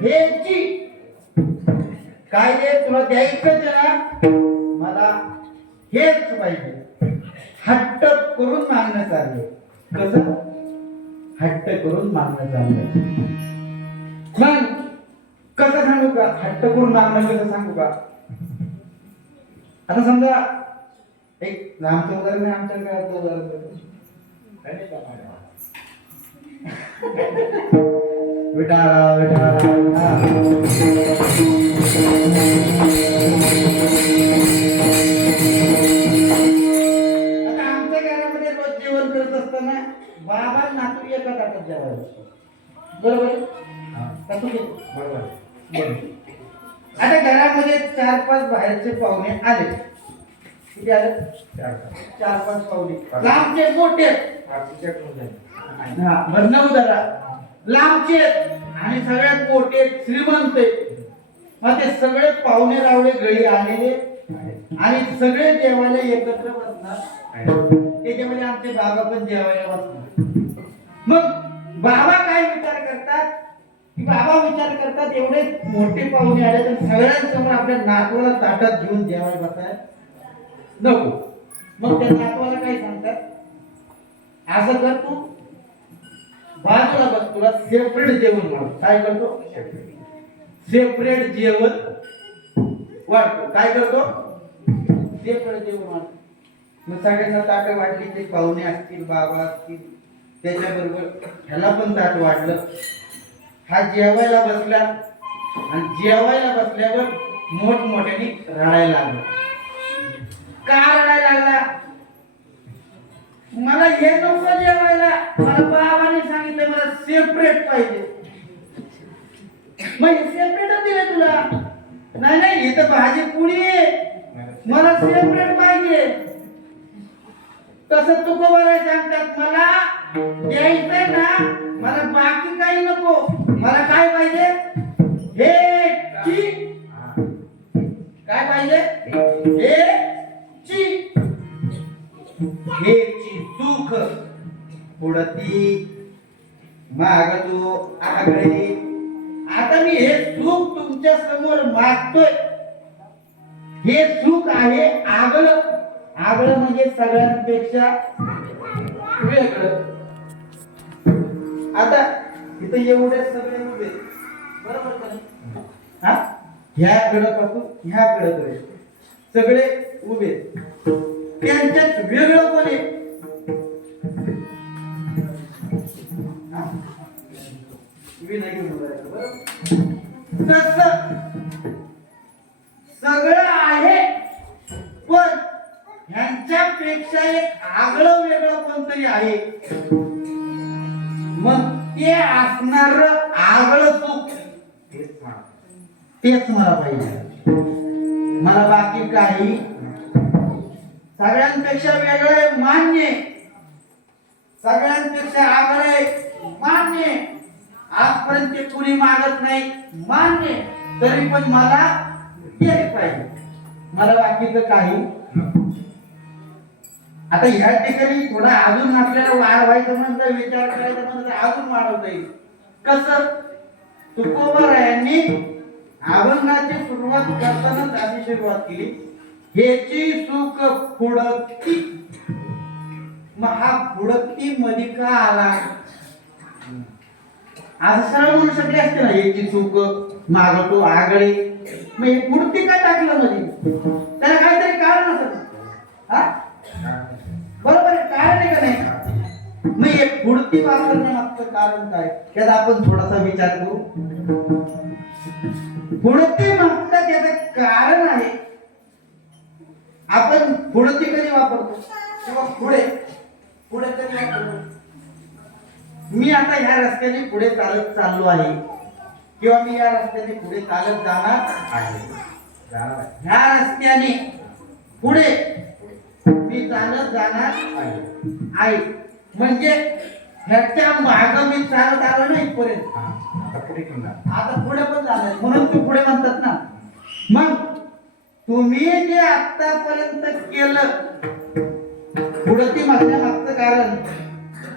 ह्याची काय रे तुला द्यायचंच ना मला हेच पाहिजे हट्ट करून मागणं चाललंय कसं हट्ट करून मागणं चाललंय मग कसं सांगू का हट्ट करून मागणं कसं सांगू का आता समजा एक आमचं उदाहरण आहे आमच्या घरातलं उदाहरण विटाळा विटाळा आता आमच्या घरामध्ये रोज जेवण करत असताना बाबा नातू एका ताटात जेवायला बसतो बरोबर बरोबर आता घरामध्ये 4-5 बाहेरचे पाहुणे आले किती आले 4-5 पाहुणे लांबचे मोठे भरणं जरा लांबचे आणि सगळ्यात मोठे श्रीमंत मग ते सगळे पाहुणे रावळे घरी आलेले आणि सगळे जेवायला एकत्र बसणार त्याच्यामध्ये आमचे बाबा पण जेवायला बसणार मग बाबा काय विचार करतात की बाबा विचार करतात एवढे मोठे पाहुणे आले तर सगळ्यांसमोर आपल्या नातवाला ताटात घेऊन जेवायला बसाय नको मग त्या नातवाला काय सांगतात असं कर तू बाजूला बस तुला सेपरेट जेवण वाढ काय करतो सेपरेट जेवण वाढतो काय करतो सेपरेट जेवण वाढतो मग सगळ्यांना ताट वाढली ते पाहुणे असतील बाबा असतील त्याच्याबरोबर ह्याला पण ताट वाढलं हा जेवायला बसला आणि जेवायला बसल्यावर मोठमोठ्याने रडायला लागला का रडायला लागला मला हे नको जेवायला मला बाबाने सांगितलं मला सेपरेट पाहिजे मग सेपरेटच दिले तुला नाही नाही इथं भाजी पुडी मला सेपरेट पाहिजे तसं तुकोबाला सांगतात मला द्यायचंय ना मला बाकी काही नको मला काय पाहिजे हे ची काय पाहिजे हे ची सुख पुढती मागतो आगळे आता मी हे सुख तुमच्या समोर मागतोय हे सुख आहे आगळं आगळं म्हणजे सगळ्यांपेक्षा वेगळं आता इथं एवढे सगळे उभे बरोबर का हा ह्या गडापासून ह्या गडापर्यंत सगळे उभे त्यांच्यात वेगळं कोण आहे तसं सगळं आहे पण ह्यांच्यापेक्षा एक आगळं वेगळं कोणतरी आहे मग ते असणार आगळं सुख तेच मला पाहिजे मला बाकी काही सगळ्यांपेक्षा वेगळं मान्य सगळ्यांपेक्षा आगळं मान्य आजपर्यंत ते कुणी मागत नाही मान्य तरी पण मला तेच पाहिजे मला बाकीचं काही आता ह्या ठिकाणी थोडा अजून आपल्याला वाढवायचं म्हणतं विचार करायचा म्हणतं अजून वाढवता येईल कसं तुकोबारायांनी अभंगाची सुरुवात करतानाच अशी सुरुवात केली हेची सुख फुडती मग हा फुडती मध्ये का आला असं सरळ म्हणू शकले असते ना याची सुख मागतो आगळे मग हे फुडती का टाकलं मध्ये त्याला काहीतरी कारण असत हा बरोबर आहे कारण आहे का नाही मग हे फुडती वापरण्यामागचं कारण काय त्याचा आपण थोडासा विचार करू फुडती मागचं त्याचं कारण आहे आपण फुडती कधी वापरतो किंवा पुढे कधी वापरतो मी आता ह्या रस्त्याने पुढे चालत चाललो आहे किंवा मी या रस्त्याने पुढे चालत जाणार आहे ह्या रस्त्याने पुढे मी चालत जाणार आहे म्हणजे ह्याच्या माग मी चालत आलो ना इथपर्यंत आता पुढे पण जाणार म्हणून तू पुढे म्हणतात ना मग तुम्ही जे आतापर्यंत केलं, पुढं ती मागचं कारण,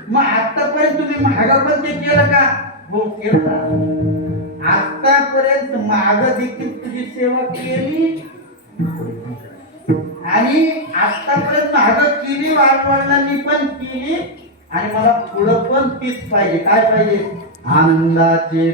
मग आतापर्यंत तुम्ही मागं पण ते केलं का? हो केलं. आतापर्यंत माग देखील तुझी सेवा केली आणि आतापर्यंत माग केली, वाढवडिलांनी पण केली आणि मला पुढं पण तीच पाहिजे. काय पाहिजे? आनंदाचे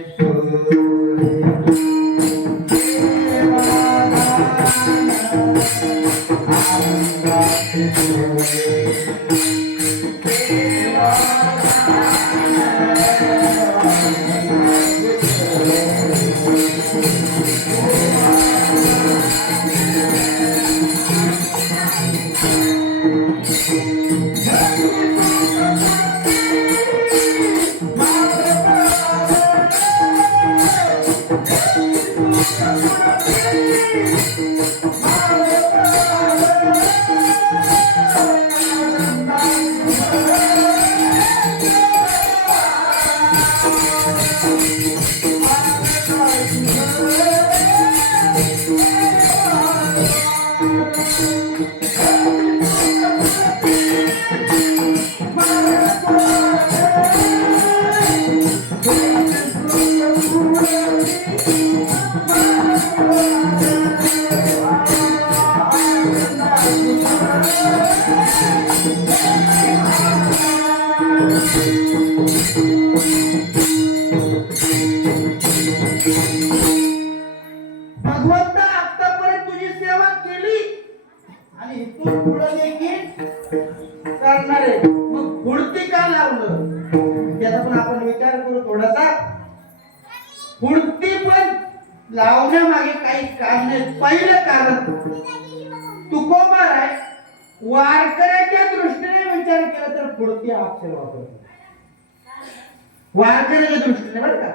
भगवंता आतापर्यंत तुझी सेवा केली आणि इथून पुढे देखील करणार आहे. मग पुढती का लावलं त्याचा पण आपण विचार करू थोडासा. पुढती पण लावण्यामागे काही कारण नाही. पहिलं कारण तुकोबा आहे, वारकऱ्याच्या दृष्टीने विचार केला तर पुढती अक्षर वापरतो. वारकऱ्याच्या दृष्टीने बरं का,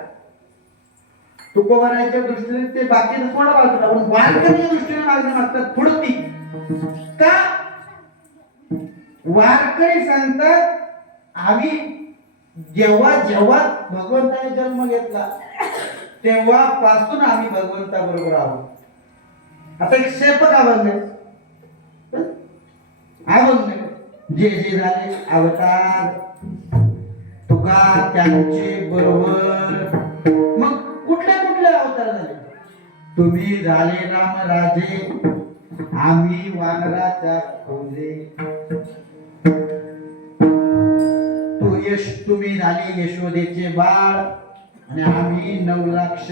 तुकोबाराच्या दृष्टीने ते बाकीचं थोडं बाजूला, पण वारकऱ्याच्या दृष्टीने मागणं मागतात पुढती का? वारकरी सांगतात आम्ही जेव्हा जेव्हा भगवंताने जन्म घेतला तेव्हापासून आम्ही भगवंता बरोबर आहोत. आता एक सेपक अभंग जे जे झाले अवतार तुका त्यांचे बरोबर. मग कुठल्या कुठल्या अवतार झाले? तुम्ही झाले राम राजे, आम्ही वानराच्या फौजे. तुम्ही झाले यशोदेचे बाळ आणि आम्ही 9 लाख.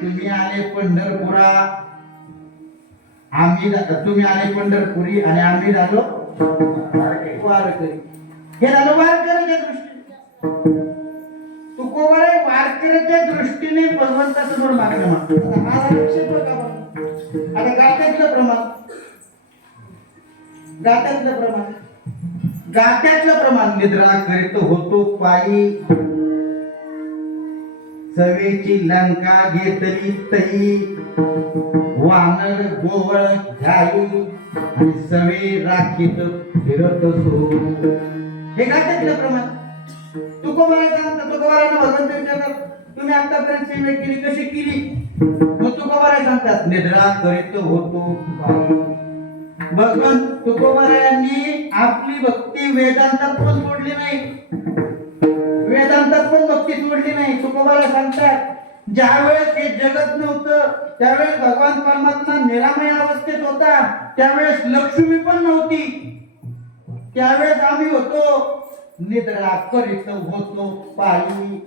तुम्ही आले पंढरपुरा, तुम्ही आले पंढरपुरी आणि आम्ही झालो वारकरी. हे झालं वारकऱ्याच्या दृष्टीने. तुकोबाराय वारकऱ्याच्या दृष्टीने भगवंतासमोर मागणं मागतो. हा लक्षात बघा. आता गात्यातलं प्रमाण निद्रा करीत होतो पायी, सवेची लंका घेतली तई, वानर गोवळ घाई आणि सवे राखीत फिरत असो. हे गात्यातलं प्रमाण. तुकोबाराय सांगतात, तुकोबारायला भगवंत विचारतात तुम्ही आतापर्यंत सेवा केली कशी केली? मग तुकोबाराय सांगतात निद्रा करीत होतो पायी. भगवंत तुकोबारायांनी आपली भक्ती वेदांतात पण सोडली नाही, वेदांतात पण भक्ती सोडली नाही. तुकोबाराय सांगतात ज्यावेळेस हे जगत नव्हतं त्यावेळेस भगवान परमात्मा निरामय अवस्थेत होता, त्यावेळेस लक्ष्मी पण नव्हती, त्यावेळेस आम्ही होतो निद्रा करीत होतो पायी.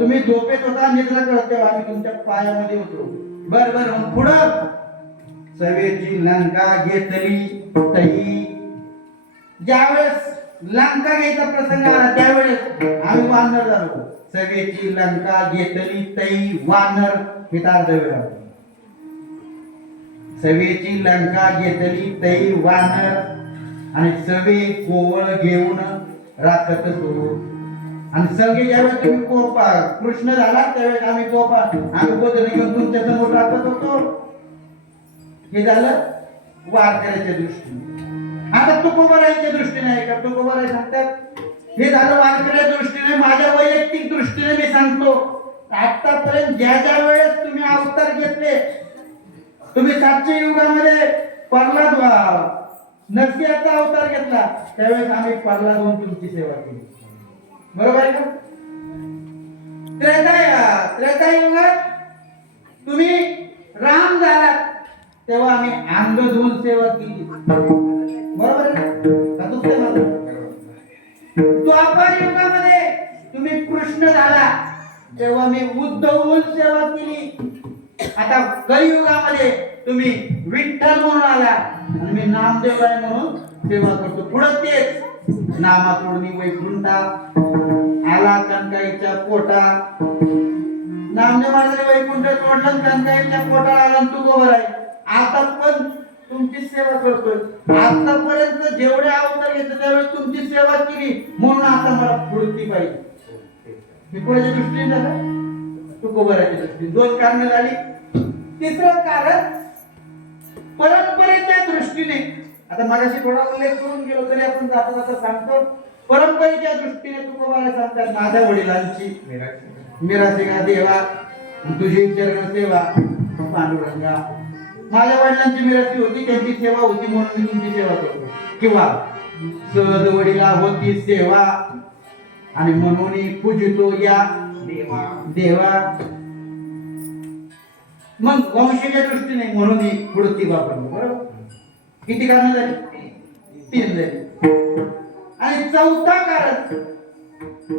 तुम्ही झोपेत होता, निद्रा करत तेव्हा आम्ही तुमच्या पायामध्ये होतो. बरं पुढं सवेची लंका घेतली तई. ज्यावेळेस लंका घ्यायचा प्रसंग आला त्यावेळेस आम्ही वानर झालो. सवेची लंका घेतली तई वानर. हे तारदवेळा सवेची लंका घेतली तई वानर आणि सवे कोवळ घेऊन राखत असो. आणि सगळे ज्यावेळेस तुम्ही कोपा कृष्ण झाला त्यावेळेस आम्ही गोदर घेऊन तुमच्या समोर राखत होतो. हे झालं वारकऱ्याच्या दृष्टीने. आता तुकोबारायच्या दृष्टीने आहे का? तुकोबाराय सांगतात हे झालं वारकऱ्याच्या दृष्टीने. माझ्या वैयक्तिक दृष्टीने मी सांगतो आतापर्यंत ज्या ज्या वेळेस तुम्ही अवतार घेतले तुम्ही 700 युगामध्ये प्रल्हाद नरसिंहाचा अवतार घेतला, त्यावेळेस आम्ही प्रल्हाद होऊन तुमची सेवा केली. बरोबर आहे का? त्रेतायुगात तुम्ही राम झालात, तेव्हा आम्ही अंग धुवून सेवा केली. बरोबर आहे का? दुसरे माझं द्वापर युगामध्ये तुम्ही कृष्ण झाला, तेव्हा मी उद्धव होऊन सेवा केली. आता कलियुगामध्ये तुम्ही विठ्ठल म्हणून आला आणि मी नामदेवराय म्हणून सेवा करतो. पुढे तेच नामातोडणी वैकुंठा आला कणकाईच्या पोटा. नामदेव महाराज वैकुंठ तोडलं, कणकाईच्या पोटा आला, तू गोबर आहे. आता पण तुमची सेवा करतोय. आतापर्यंत जेवढे अवतार घेतले त्यावेळेस तुमची सेवा केली, म्हणून आता मला पुढती पाहिजे. हे कोणाच्या दृष्टीने झालं? तुकोबराच्या दृष्टीने. 2 कारण झाली. तिसरं कारण परंपरेच्या दृष्टीने. आता मगाशी थोडा उल्लेख करून गेलो तरी आपण जाता जाता सांगतो. परंपरेच्या दृष्टीने तुकोबाला सांगतात, माझ्या वडिलांची मिरासिंगा देवा तुझी चरण सेवा पांडुरंगा. माझ्या वडिलांची मिरासी होती, त्यांची सेवा होती म्हणून मी तुमची सेवा करतो. किंवा सहज वडिला होती सेवा आणि म्हणून पूजितो या देवा. मग वंशाच्या दृष्टीने म्हणून पुढती वापरलं. बरोबर? किती कारण झाली? 3 झाली. आणि चौथा कारण,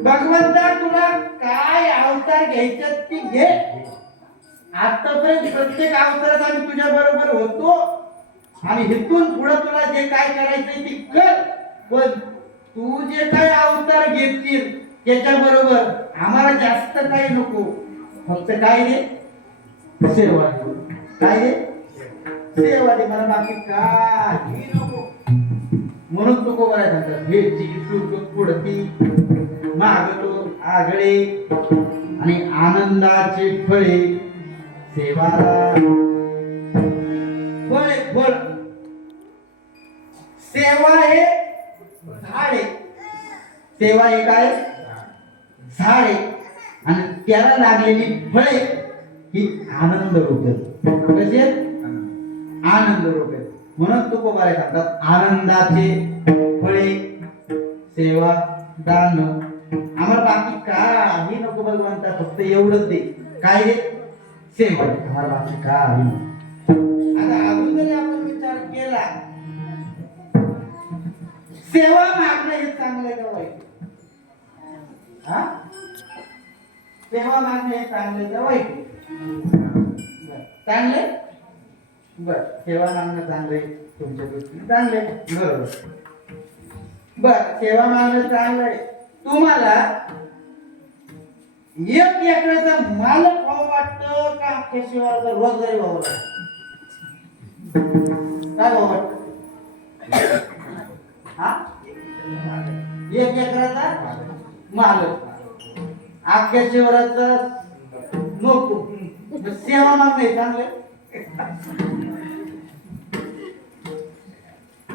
भगवंता तुला काय अवतार घ्यायचे ती घे. आतापर्यंत प्रत्येक अवतारात आम्ही तुझ्या बरोबर होतो आणि इथून पुढे तुला जे काय करायचंय ते कर. पण तू जे काय अवतार घेतील त्याच्या बरोबर आम्हाला जास्त काही नको, फक्त काय दे? सेवा दे. काय दे? सेवा दे. मला बाकी काही नको. म्हणून तू कोण आहे? हे चीज पुढती मागतो आगळे आणि आनंदाचे फळे सेवा. फळ सेवा हे झाड आहे. सेवा हे काय? झाड आहे. आणि त्याला लागलेली फळे ही आनंद रूपे. कशी? आनंद रूपे. म्हणून तुकोबारे सांगतात, आनंदाचे फळे सेवा दान. आम्हाला बाकी काही नको भगवंता, फक्त एवढंच दे. काय दे? सेवा. आम्हाला बाकी काही नको. आता अजून जरी आपण विचार केला, सेवा मागणं हे चांगलं का वाईट? हा? सेवा मागणं हे चांगलं का वाईट? चांगले. बर, सेवा मागणं चांगले तुमच्या दृष्टीने चांगले. बरोबर. बर, सेवा मागणं चांगलंय. तुम्हाला 1 एकराचा मालक व्हावं वाटतं का अख्ख्या शिवाराचा रोजगारी व्हावं लागतं? काय व्हावं वाटतं? हा? 1 एकराचा मालक, अख्ख्या शिवाराचा नको. सेवा मागणे चांगले.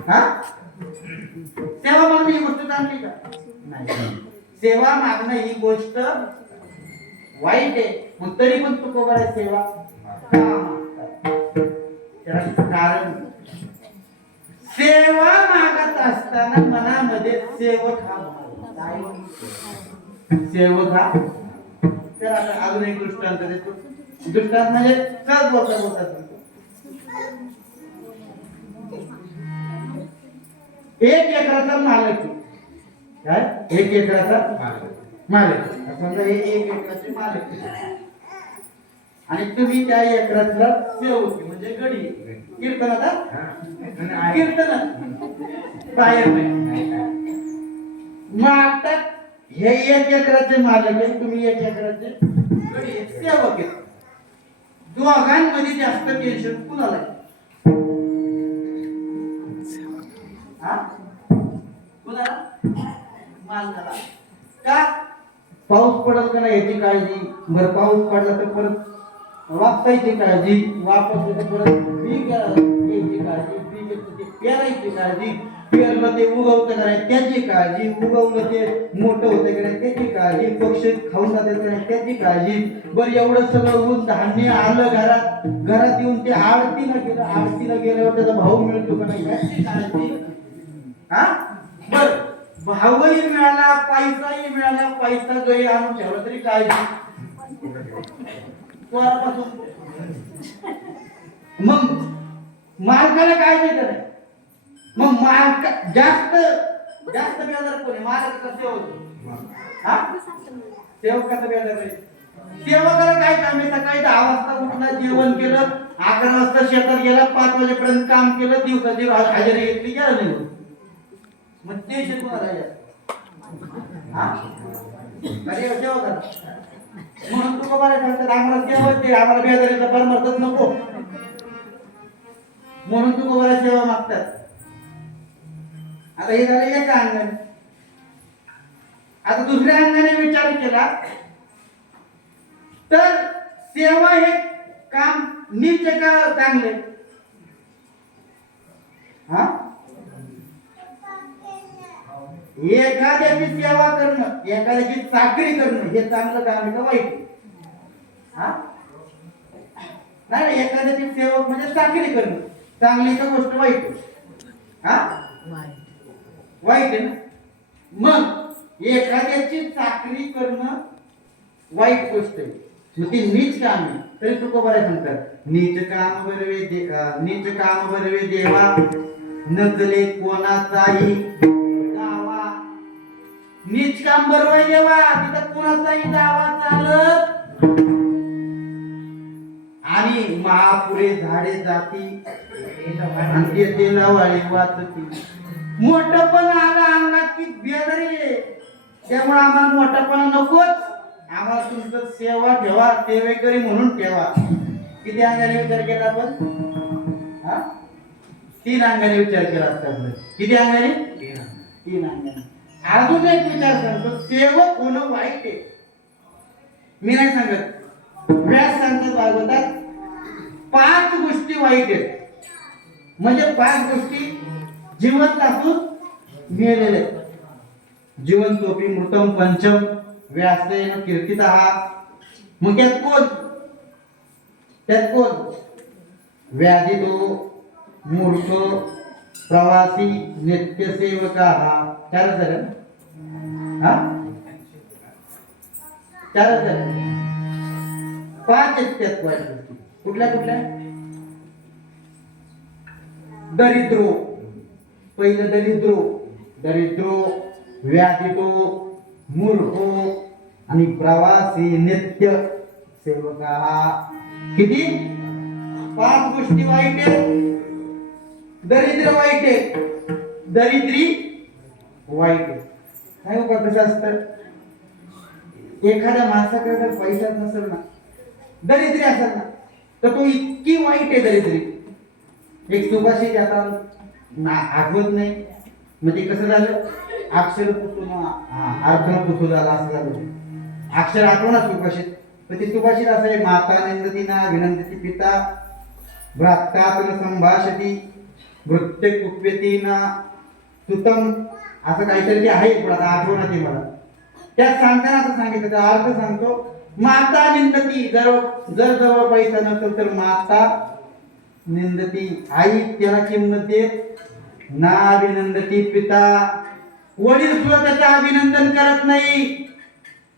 हा? सेवा मागणे ही गोष्ट चांगली का? नाही. सेवा मागणं ही गोष्ट वाईट आहे. मग तरी पण तू कोण सेवा का मागतात? त्याला कारण, सेवा मागत असताना मनामध्ये सेवक हा भाव. सेवक हा. तर आता अजून एक दृष्टांत देतो. दृष्टांत म्हणजे सहज बोलता 1 एकराचा मालक. काय? 1 एकराचा मालक. समजा हे 1 एकराचे मालक आणि तुम्ही त्या एकरातला सेवक म्हणजे गडी. कीर्तनात बाहेर नाही. मग आता हे 1 एकराचे मालक आहे, तुम्ही 1 एकराचे गडी सेवक आहे. दोघांमध्ये जास्त टेन्शन कुणाला आहे? मालकाला. का? पाऊस पडल का नाही याची काळजी. बरं, पाऊस पडला तर परत वापसायची काळजी, वापस परत बी घ्यायची काळजी, बी घेतलं ते पेरायची काळजी, पेरलं ते उगवतं का नाही त्याची काळजी, उगवलं ते मोठं होतं का नाही त्याची काळजी, पक्षी खाऊन जातात का नाही त्याची काळजी. बरं एवढं सगळं ऊन धान्य आलं घरात, घरात येऊन ते आडतीला गेलं, आडतीला गेल्यावर त्याचा भाव मिळतो का नाही याची काळजी. हा बर भावही मिळाला, पैसाही मिळाला, पैसा जरी आणून ठेवला तरी काळजी. मग मालकाला काय देत नाही. मग मालक जास्त जास्त बेजार कोणी मालक कसे होतो. हा सेवकाचा बेजार नाही. सेवकाला काय काम आहे. सकाळी 10 वाजता उठला, जेवण केलं, 11 वाजता शेतात गेला, 5 वाजेपर्यंत काम केलं, दिवसाची हजेरी घेतली, गेलं नाही. मग ते शिकवणार आहे. अरे सेवकाला म्हणून तू बाबा सांगतात आम्हाला सेवा दे, आम्हाला बेजारीचा परमार्थच नको, म्हणून तू बाबा सेवा मागतात. आता हे झालं एका अंगाने. आता दुसऱ्या अंगाने विचार केला तर सेवा हे काम नीच का चांगले. हा एखाद्याची सेवा करणं, एखाद्याची चाकरी करणं हे चांगलं काम आहे का वाईट. हा नाही, एखाद्याची सेवक म्हणजे चाकरी करणं चांगली का गोष्ट वाईट. हा वाईट आहे ना. मग एखाद्याची चाकरी करणं वाईट गोष्ट आहे, मग ती नीच काम आहे. तरी तुको बरं सांगतात नीच काम बरवे देवा, नजले कोणाचाही दावा. नीच काम बरोबर देवा, तिथं कोणाचाही दावा चालत. आणि महापुरे झाडे जाती आणि ते लवाळी वाचती. मोठपण आला अंगात की बेजारी आहे. त्यामुळे आम्हाला मोठपणा नकोच, आम्हाला तुमचं सेवा ठेवा, सेवेकरी म्हणून ठेवा. किती अंगाने विचार केला आपण. हा 3 अंगाने विचार केला असता. किती अंगाने. 3 अंगाने. अजून एक विचार सांगतो, सेवक होणं वाईट आहे. मी नाही सांगत, व्यास सांगतात भागवतात 5 गोष्टी वाईट आहेत. म्हणजे 5 गोष्टी जिवंत असून मेलेले. जिवंतोपी मृतम पंचम व्यासेन कीर्तितः. मग त्यात कोण व्याधितो मूर्ख प्रवासी नित्यसेवका. हा 4 झाले. हा 4 झाले. 5 आहेत त्यात वाईट गोष्टी. कुठल्या कुठल्या. दरिद्रो, पहिलं दरिद्रो, व्याधितो, मूर्खो आणि प्रवासी नित्य सेवका. किती 5 गोष्टी वाईट आहेत. दरिद्र वाईट आहे, दरिद्री वाईट आहे. काय उपाय कसं असतं. एखाद्या माणसाकडे जर पैसा नसेल ना, दरिद्री असेल ना, तर तो इतकी वाईट आहे दरिद्री. एक सुभाषित आता आठवत नाही, म्हणजे कसं झालं, अक्षर पुसून अर्थ पुसू झाला असं झालं. अक्षर आठवणा सुभाषित, तर ते सुभाषित असं आहे. माता निंदतीना विनंदती पिता, भ्रातात संभाषती, वृत्ते कुप्यतीना सुतम, असं काहीतरी ते आहे. पण आता आठवणा ते मला. त्यात सांगताना असं सांगितलं, त्याचा अर्थ सांगतो. माता निंदती, जर जवळ पैसा नसेल तर माता निंदती, आई त्याला किंमत देत. ना अभिनंदती पिता, वडील सुद्धा त्याचं अभिनंदन करत नाही.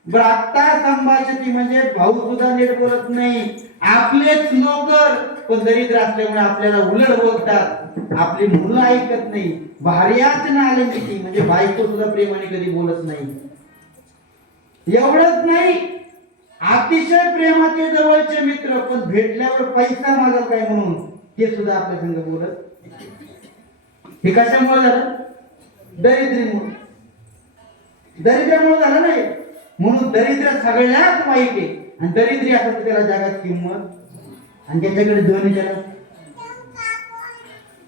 भ्राता संभाषती, म्हणजे भाऊ सुद्धा नीट बोलत नाही. आपलेच नोकर पण दरिद्र असल्यामुळे आपल्याला उलट बोलतात. आपली मुलं ऐकत नाही. भार्याच नालंकिती, म्हणजे बायको सुद्धा प्रेमाने कधी बोलत नाही. एवढंच नाही, अतिशय प्रेमाचे जवळचे मित्र, पण भेटल्यावर पैसा मागल काय म्हणून ते सुद्धा आपल्या संग बोलत. हे कशामुळे झालं. दरिद्रीमुळे. दरिद्रामुळे झालं नाही. म्हणून दरिद्र सगळ्यात वाईट आहे. आणि दरिद्री असं तर त्याला जगात किंमत, आणि त्याच्याकडे धन त्याला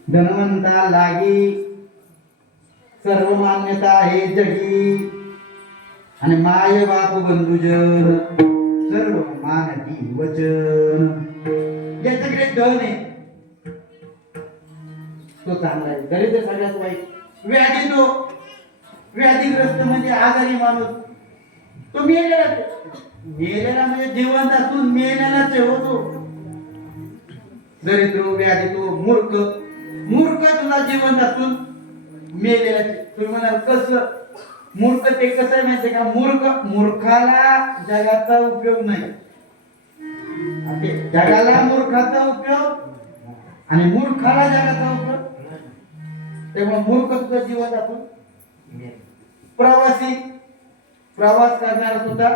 धनवंता लागी, सर्व मान्यता हे जगी, आणि माय बाप बंधुजन सर्व मानती वचन. ज्याच्याकडे धन आहे तो चांगला आहे, दरिद्र सगळ्यात वाईट. व्याधी तो व्याधीग्रस्त म्हणजे आजारी माणूस, तो मेलेला म्हणजे जिवंत असून मेलेला ठेवतो. दरिद्र व्याधी तो मूर्ख तुला जिवंत असून मेलेला. तुम्ही म्हणाल कसं मूर्ख? ते कसं आहे माहितीये का? मूर्खाला जगाचा उपयोग नाही. जगाला मूर्खाचा उपयोग आणि मूर्खाला जगाचा उपयोग. तेव्हा मूर्ख तुझं जीवन असून प्रवास करणारा सुद्धा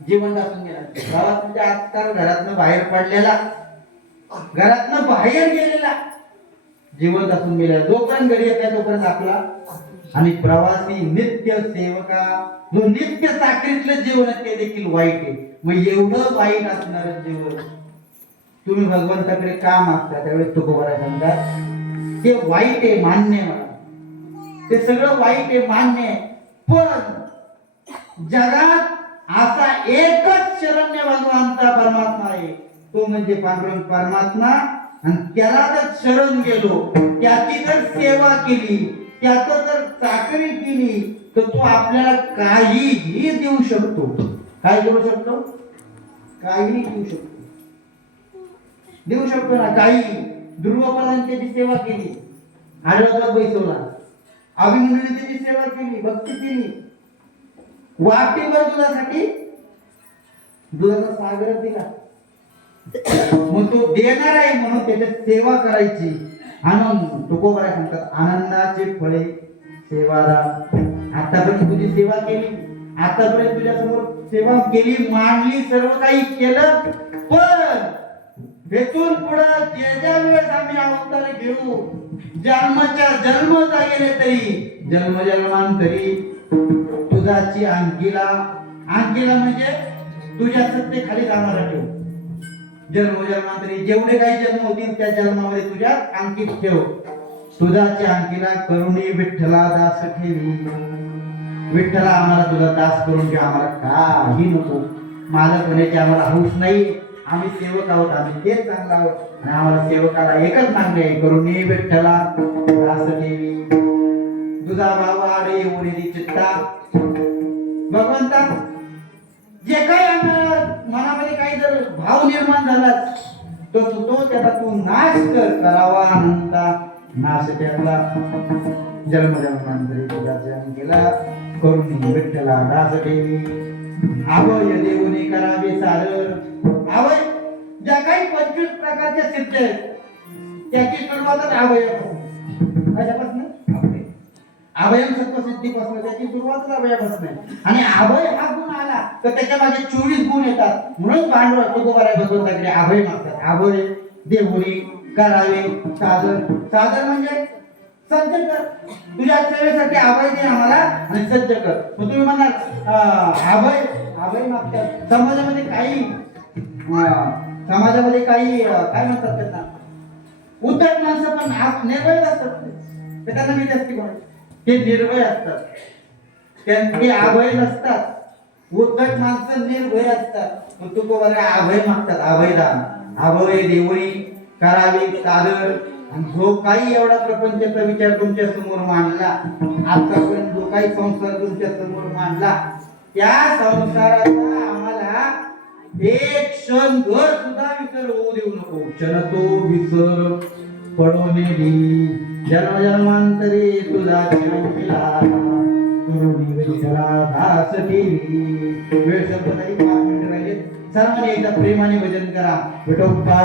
जीवन असून गेला. प्रवास म्हणजे आजकाल घरातनं बाहेर पडलेला, घरातनं बाहेर गेलेला जीवन असून गेलेला. जोपर्यंत घरी येत आहे तोपर्यंत आपला. आणि प्रवासी नित्य सेवका जो नित्य चाकरीतलं जीवन आहे ते देखील वाईट आहे. मग एवढं वाईट असणार जीवन तुम्ही भगवंताकडे का मागता? त्यावेळेस तुकोबाराय सांगतात ते वाईट आहे, मान्य आहे मला, ते सगळं वाईट आहे, मान्य आहे. पण जगात असा एकच शरण्य भगवंता परमात्मा आहे, तो म्हणजे पांडुरंग परमात्मा. आणि त्याला जर शरण गेलो, त्याची जर सेवा केली, त्याचं जर चाकरी केली, तर तो आपल्याला काहीही देऊ शकतो. काय देऊ शकतो? काही देऊ शकतो ना. काही ध्रुवपदांची त्याची सेवा केली, आडवतात बैसवला, अभिमन्यूने त्याची सेवा केली, भक्ती केली, वाटीवर दुधासाठी दुधाचा सागर दिला. मग तो देणार आहे म्हणून त्याची सेवा करायची. आनंद तुकोबाराय सांगतात आनंदाचे फळे सेवादार. आतापर्यंत तुझी सेवा केली, आतापर्यंत तुझ्या समोर सेवा केली, मांडली, सर्व काही केलं. पण भेटून पुढं ज्या वेळेस आम्ही अवतार घेऊ, जन्माच्या जन्म गेले तरी जन्मांतरी तुझाची अंकिला म्हणजे तुझ्या सत्ते खाली आम्हाला ठेव. जन्मोजन्मांतरी जेवढे काही जन्म होतील त्या जन्मामध्ये तुझ्या अंकित ठेव. तुझाची अंकिला करुणी विठ्ठला दास ठेवी. विठ्ठला आम्हाला तुझा दास करून घ्या, आम्हाला काही नको. मालक होण्याची आम्हाला हौस नाही, आम्ही सेवक आहोत, आम्ही तेच चांगला आहोत. आणि आम्हाला सेवकाला एकच मागणे आहे, करुणी विठ्ठला दास ठेवी. तुझा भाव आडे उरेली चित्ता. भगवंता जे काही आम्हाला मनामध्ये काही जर भाव निर्माण झाला तो त्याचा तू नाश करावा. अनंता नाश त्याला जन्मजन्मांतरी तुझा जन्म केला, करुणी विठ्ठला दास ठेवी. अभय देऊनी करावे सादर. अभय ज्या काही 25 प्रकारच्या सिद्ध आहेत त्याची सुरुवातच अभयापासून. कशापासून? अभयम सत्वसिद्धीपासून त्याची सुरुवातच अभयापासून आहे. आणि अभय हा गुण आला तर त्याच्या मागे 24 गुण येतात. म्हणून पांडुरंग तुकोबाराय भगवंताकडे अभय मागतात. अभय देऊनी करावे सादर. सादर म्हणजे सज्ज कर, तुझ्या सेवेसाठी अभय दे आम्हाला आणि सज्ज कर. मग तुम्ही म्हणाल अभय मागतात. समाजामध्ये काही काय म्हणतात त्यांना उद्धट माणसं पण निर्भय असतात, त्यांना मी जास्ती म्हणतो ते निर्भय असतात, त्यांचे अभय नसतात. उद्धट माणसं निर्भय असतात. मग तुकोबाराय अभय मागतात, अभयदान. अभय देवणी करावे सादर. आणि जो काही एवढा प्रपंचाचा विचार तुमच्या समोर मांडला, आतापर्यंत जो काही संसार तुमच्या समोर मांडला, त्या संसाराचा आम्हाला एक क्षण घर सुद्धा विसर होऊ देऊ नको. क्षण तो विसर पडोनेली जन्मजन्मांतरी तुझा जीवन केला, करुणी विठ्ठला दास ठेवी. वेळ संपताही 5 मिनिटं राहिले. सर्वांनी एकदा प्रेमाने भजन करा. विठोबा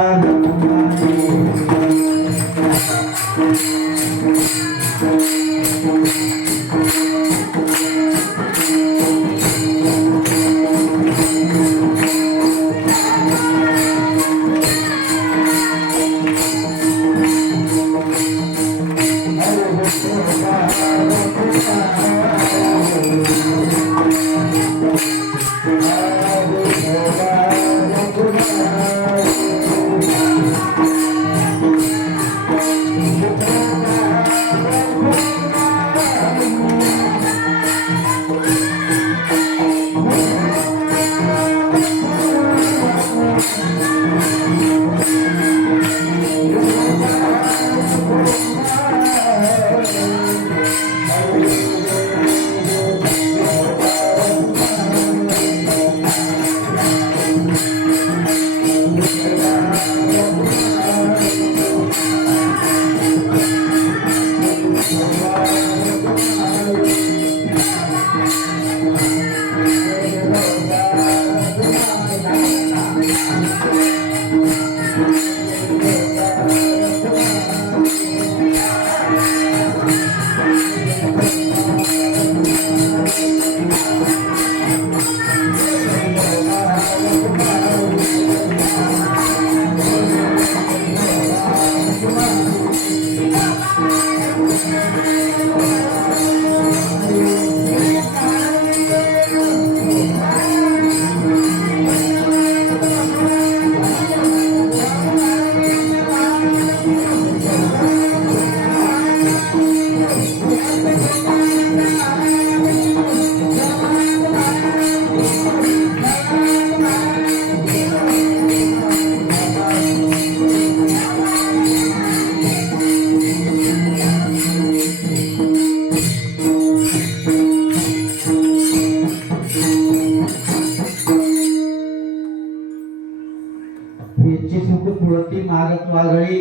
याची सुख पुळती मागत वाघळी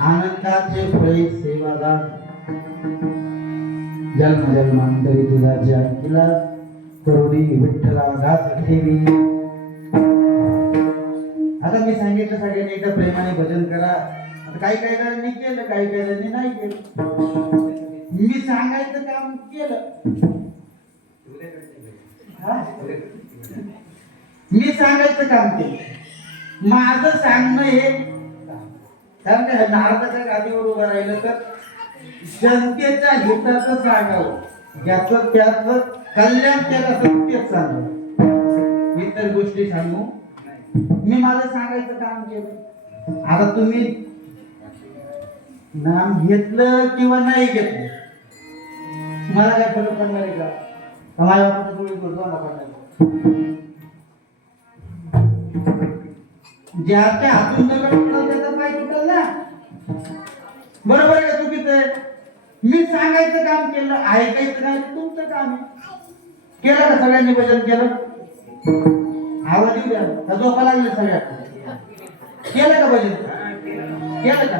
आनंदाचे फळे सेवादार जन्म जन्मांतरी तुझा जय केला करुणी विठ्ठला घास ठेवी. आता मी सांगितलं सगळ्यांनी एकदा प्रेमाने भजन करा. आता काही काही जणांनी केलं, काही काही जणांनी नाही केलं. मी सांगायचं काम केलं. मी सांगायचं काम केलं. माझं सांगणं हे कारण काय नारदाच्या गादीवर उभं राहिलं तर जनतेच्या हिताचं सांगावं, ज्याचं त्याचं कल्याण केलं असं तेच सांगावं, इतर गोष्टी सांगू. मी माझं सांगायचं काम केलं. आता तुम्ही नाम घेतलं किंवा नाही घेतलं मला काय फरक पडणार आहे का? माझ्या बापाचं डोळे गुरडवाना पडणार. ज्याच्या हातून दगड पडला त्याचा पाय तुटल ना. बरोबर आहे का चुकीचं आहे? मी सांगायचं काम केलं, ऐकायचं नाही तुमचं काम आहे. केलं का सगळ्यांनी भजन केलं? आवाज येऊ द्या का झोपा लागले सगळ्यात? केलं का भजन? केलं का?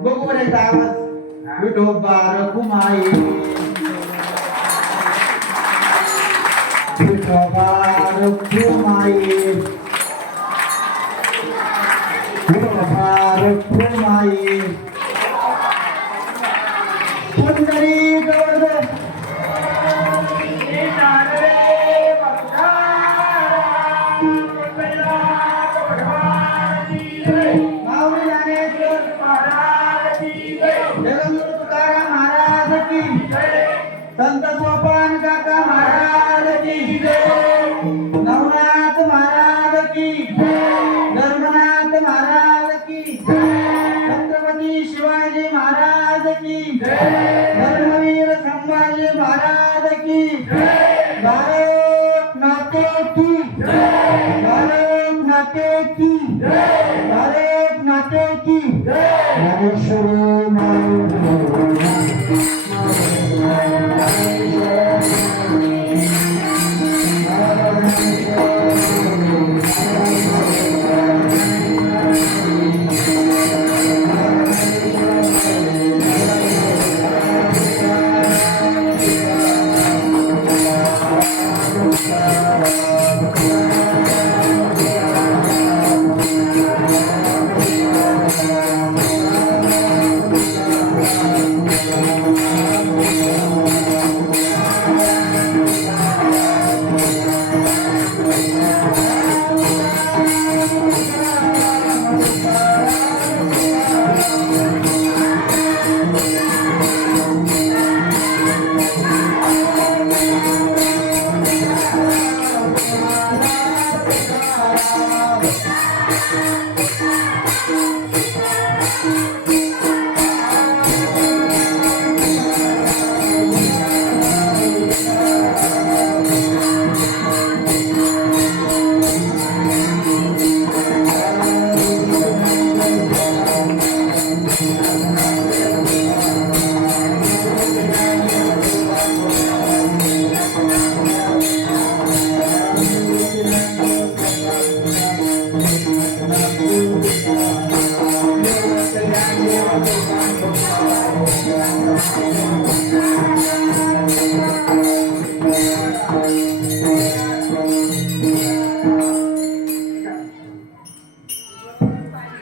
बघू बरं एकदा आवाज. विठोबा रखुमाई विठोबा रखुमाई रखुमाई पंढरी गवर्धन संत सोपान काका महाराज की, नवनाथ महाराज की, धर्मनाथ महाराज की, छत्रपती शिवाजी महाराज की, धर्मवीर संभाजी महाराज की, भारत माते की, भारत माते की, भारत माते की. ज्ञानेश्वरी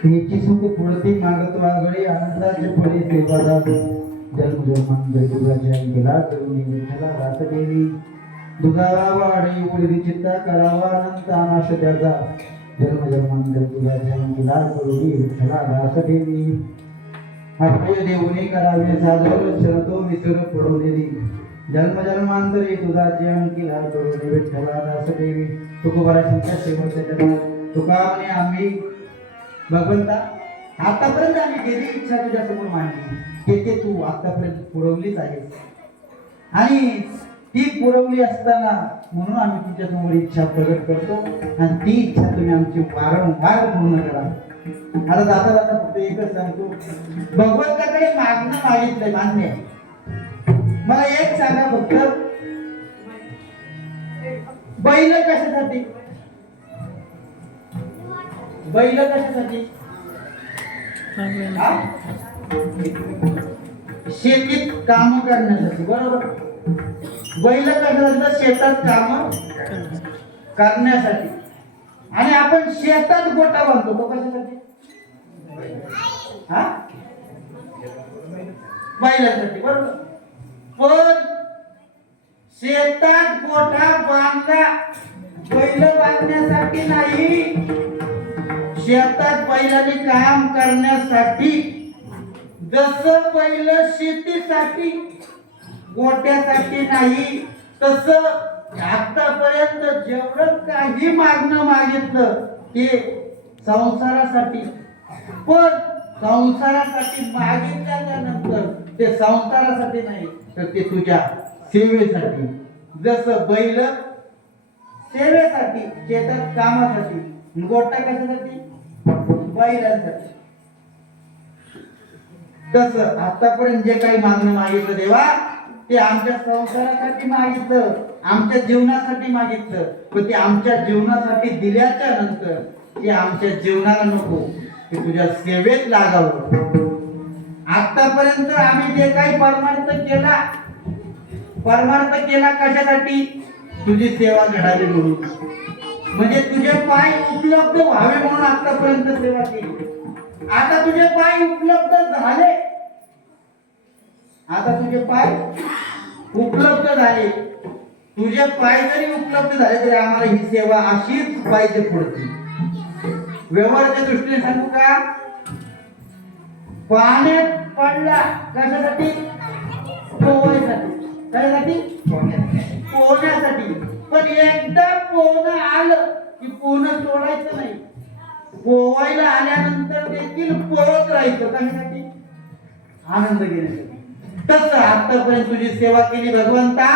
याची सुख पुढती मागत वाघळे आनंदाचे फळे सेवादार. जन्म जन्मांतरी तुझा जय केला करुणी विठ्ठला रात देवी. दुधावा वाढे उडवी चित्ता करावा अनंत अनाश त्याचा. जन्म जन्मांतरी तुझा जय केला करुणी विठ्ठला रात देवी. अभय देऊने करावे साधव लक्षण तो विसर पडू दे जन्म जन्मांतरी तुझा जीवन केला करू दे विठ्ठला दास देवी तुकोबाराच्या सेवक तुका म्हणे आम्ही भगवंता आतापर्यंत आम्ही केली इच्छा तुझ्या समोर मांडली ते तू आतापर्यंत पुरवलीच आहेस आणि ती पुरवली असताना म्हणून आम्ही तुझ्या समोर इच्छा प्रकट करतो आणि ती इच्छा तुम्ही आमची वारंवार पूर्ण करा. आता जाता जाता फक्त एकच सांगतो, भगवंताकडे मागणं मागितलंय मान्य आहे. मला एक सांगा फक्त, बैल कशासाठी? बैल कशासाठी? शेतीत काम करण्यासाठी, बरोबर. बैल कशासाठी? शेतात काम करण्यासाठी. आणि आपण शेतात गोटा बांधतो तो कशासाठी? बैलासाठी, बरोबर. पण शेतात गोठा बांधला बैल बांधण्यासाठी नाही, शेतात बैलाने काम करण्यासाठी. जसं बैल शेतीसाठी गोट्यासाठी नाही, तसं आतापर्यंत जेवढं काही मागणं मागितलं ते संसारासाठी. पण संसारासाठी मागितल्याच्या नंतर ते संसारासाठी नाही, तर ते तुझ्या सेवेसाठी. जसं बैल सेवेसाठी, शेतात कामासाठी, गोटा कशासाठी? बैलांसाठी. तसं आतापर्यंत जे काही मागणं मागितलं देवा, ते आमच्या संसारासाठी मागितलं, आमच्या जीवनासाठी मागितलं. पण ते आमच्या जीवनासाठी दिल्याच्या नंतर ते आमच्या जीवनाला नको, ते तुझ्या सेवेत लागावं. आतापर्यंत आम्ही जे काही परमार्थ केला कशासाठी? तुझी सेवा घडावी म्हणून, म्हणजे तुझे पाय उपलब्ध व्हावे म्हणून आतापर्यंत सेवा केली. आता तुझे पाय उपलब्ध झाले, आता तुझे पाय उपलब्ध झाले. तुझे पाय जरी उपलब्ध झाले तरी आम्हाला ही सेवा अशीच पाहिजे पुढची. व्यवहाराच्या दृष्टीने सांगू का? पाण्यात पडला कशासाठी? पोहायसाठी. कशासाठी? पोहण्यासाठी. पण एकदा पोहणं आलं की पोहणं सोडायचं नाही. पोहायला आल्यानंतर देखील पोहत राहायचं. कशासाठी? आनंद घेण्यासाठी. तसं आतापर्यंत तुझी सेवा केली भगवंता,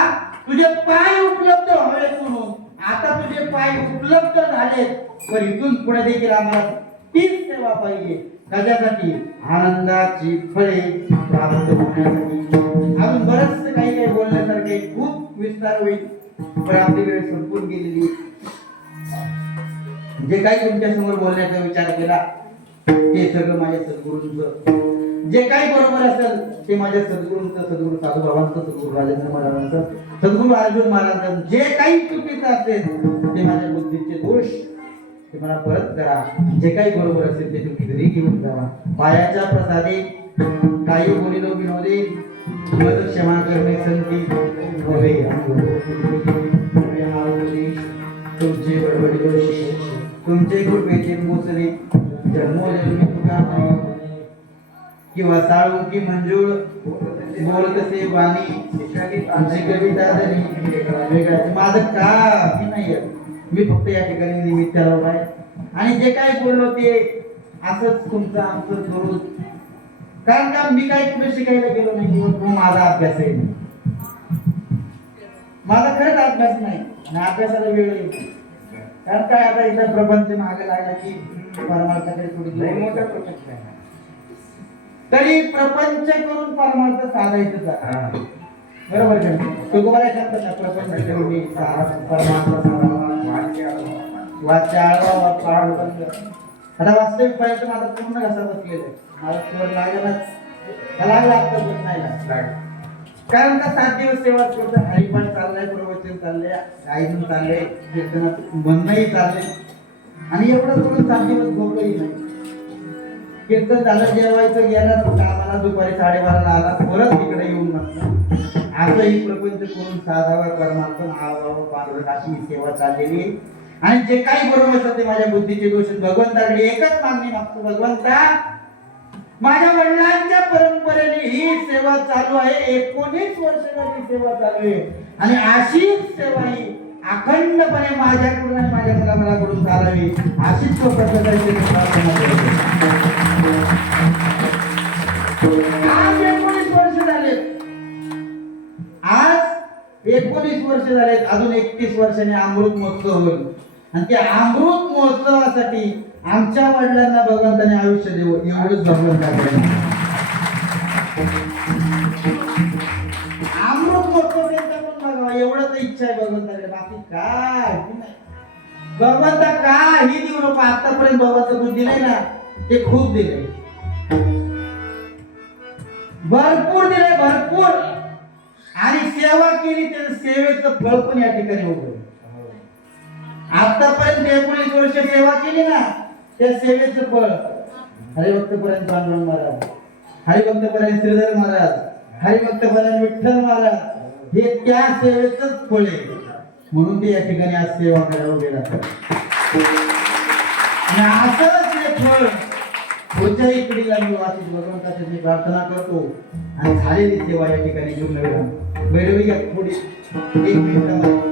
तुझे पाय उपलब्ध व्हावे म्हणून. आता तुझे पाय उपलब्ध झाले, पण इथून पुढे देखील आम्हाला तीच सेवा पाहिजे. कशासाठी? आनंदाची फळे प्राप्त होण्यासाठी. अजून बरंच काही बोलण्यासारखे खूप विस्तार होईल, पण आपली वेळ संपून गेलेली. जे काही तुमच्या समोर बोलण्याचा विचार केला ते सगळं माझ्या सद्गुरूंचं. जे काही बरोबर असेल ते माझ्या सद्गुरूंचं, सद्गुरू साधूबाबांचं, सद्गुरू राजेंद्र महाराजांचं, सद्गुरू अर्जुन महाराजांचं. जे काही चुकीचं असेल ते माझ्या बुद्धीचे दोष ते मला परत करा. जे काही बरोबर असेल ते तुम्ही घरी घेऊन जावा. पायाच्या प्रसादे काही बोलिलो विनोदे मद क्षमा करणे संती होवे. तुमचे बडबडी दोषी तुमचे कृपेचे मोसरे जन्मोजन्मी तुका किंवा साळुंकी मंजूळ बोलतसे वाणी आमची कविता धनी वेगळ्याचे माझं काही नाही. मी फक्त या ठिकाणी निमित्त लावलाय आणि जे काही बोललो ते असंच तुमचं आमचं दररोज. कारण का मी काही कुठे शिकायला गेलो नाही, माझा अभ्यास आहे. माझा खरंच अभ्यास नाही आणि अभ्यासाला वेळ येतो. कारण काय आता इथं प्रपंच मागे लागला की परमार्थाकडे थोडी मोठा प्रपंच आहे, तरी प्रपंच करून परमार्थ साधायचं. बरोबर का? तुकोबाला सांगतात ना, प्रपंच करून परमार्थ आता वास्तविक पाहिजे माझा पूर्ण कसा बसलेला आहे. मला स्वर लागला आता नाही लागला. कारण का 7 दिवस सेवा करतो, हरिपाठ चाललाय, प्रवचन चाललंय, गायन चाललंय, कीर्तनात म्हणणंही चाललंय आणि एवढं करून 7 दिवस भोगही नाही. कीर्तन झालं, जेवायचं गेलं, कामाला दुपारी 12:30ला आला, परत तिकडे येऊन नसतं. असंही प्रपंच करून साधावा परमार्थ आवावं पांडुरंग अशी सेवा चाललेली आहे. आणि जे काही बरोबर असेल ते माझ्या बुद्धीचे दोष भगवंताकडे एकच मागणी मागतो, भगवंता माझ्या वडिलांच्या परंपरेने ही सेवा चालू आहे. 19 वर्ष झाली सेवा चालू आहे आणि अशीच सेवा ही अखंडपणे माझ्याकडून आणि माझ्या मुलाकडून चालावी अशीच स्वतःची प्रार्थना करतो. आज 19 वर्ष झालेत. आज 19 वर्ष झालेत. अजून 31 वर्षांनी अमृत महोत्सव होईल आणि त्या अमृत महोत्सवासाठी आमच्या वडिलांना भगवंताने आयुष्य देव एवढंच भगवंताकडे अमृत महोत्सव बघावा एवढं तर इच्छा आहे भगवंताकडे. बाकी काय भगवंता काही देऊ नको. आतापर्यंत भगवंत तू दिलंय ना ते खूप दिलंय, भरपूर दिलंय, भरपूर. आणि सेवा केली त्या सेवेचं फळ पण या ठिकाणी उभं. आतापर्यंत 19 वर्ष सेवा केली ना त्या सेवेचं फळ हरिभक्तपर्यंत पांडुरंग महाराज, हरिभक्तपर्यंत श्रीधर महाराज, हरिभक्तपर्यंत विठ्ठल महाराज हे त्या सेवेचंच फळ आहे. म्हणून ते या ठिकाणी आज सेवा करायला गेला. आणि असंच हे फळ पुढच्याही पिढीला मिळवा अशी भगवंताची मी प्रार्थना करतो. आणि झालेली सेवा या ठिकाणी घेऊन नव्हे भैरवी घ्या थोडी 1 मिनिट.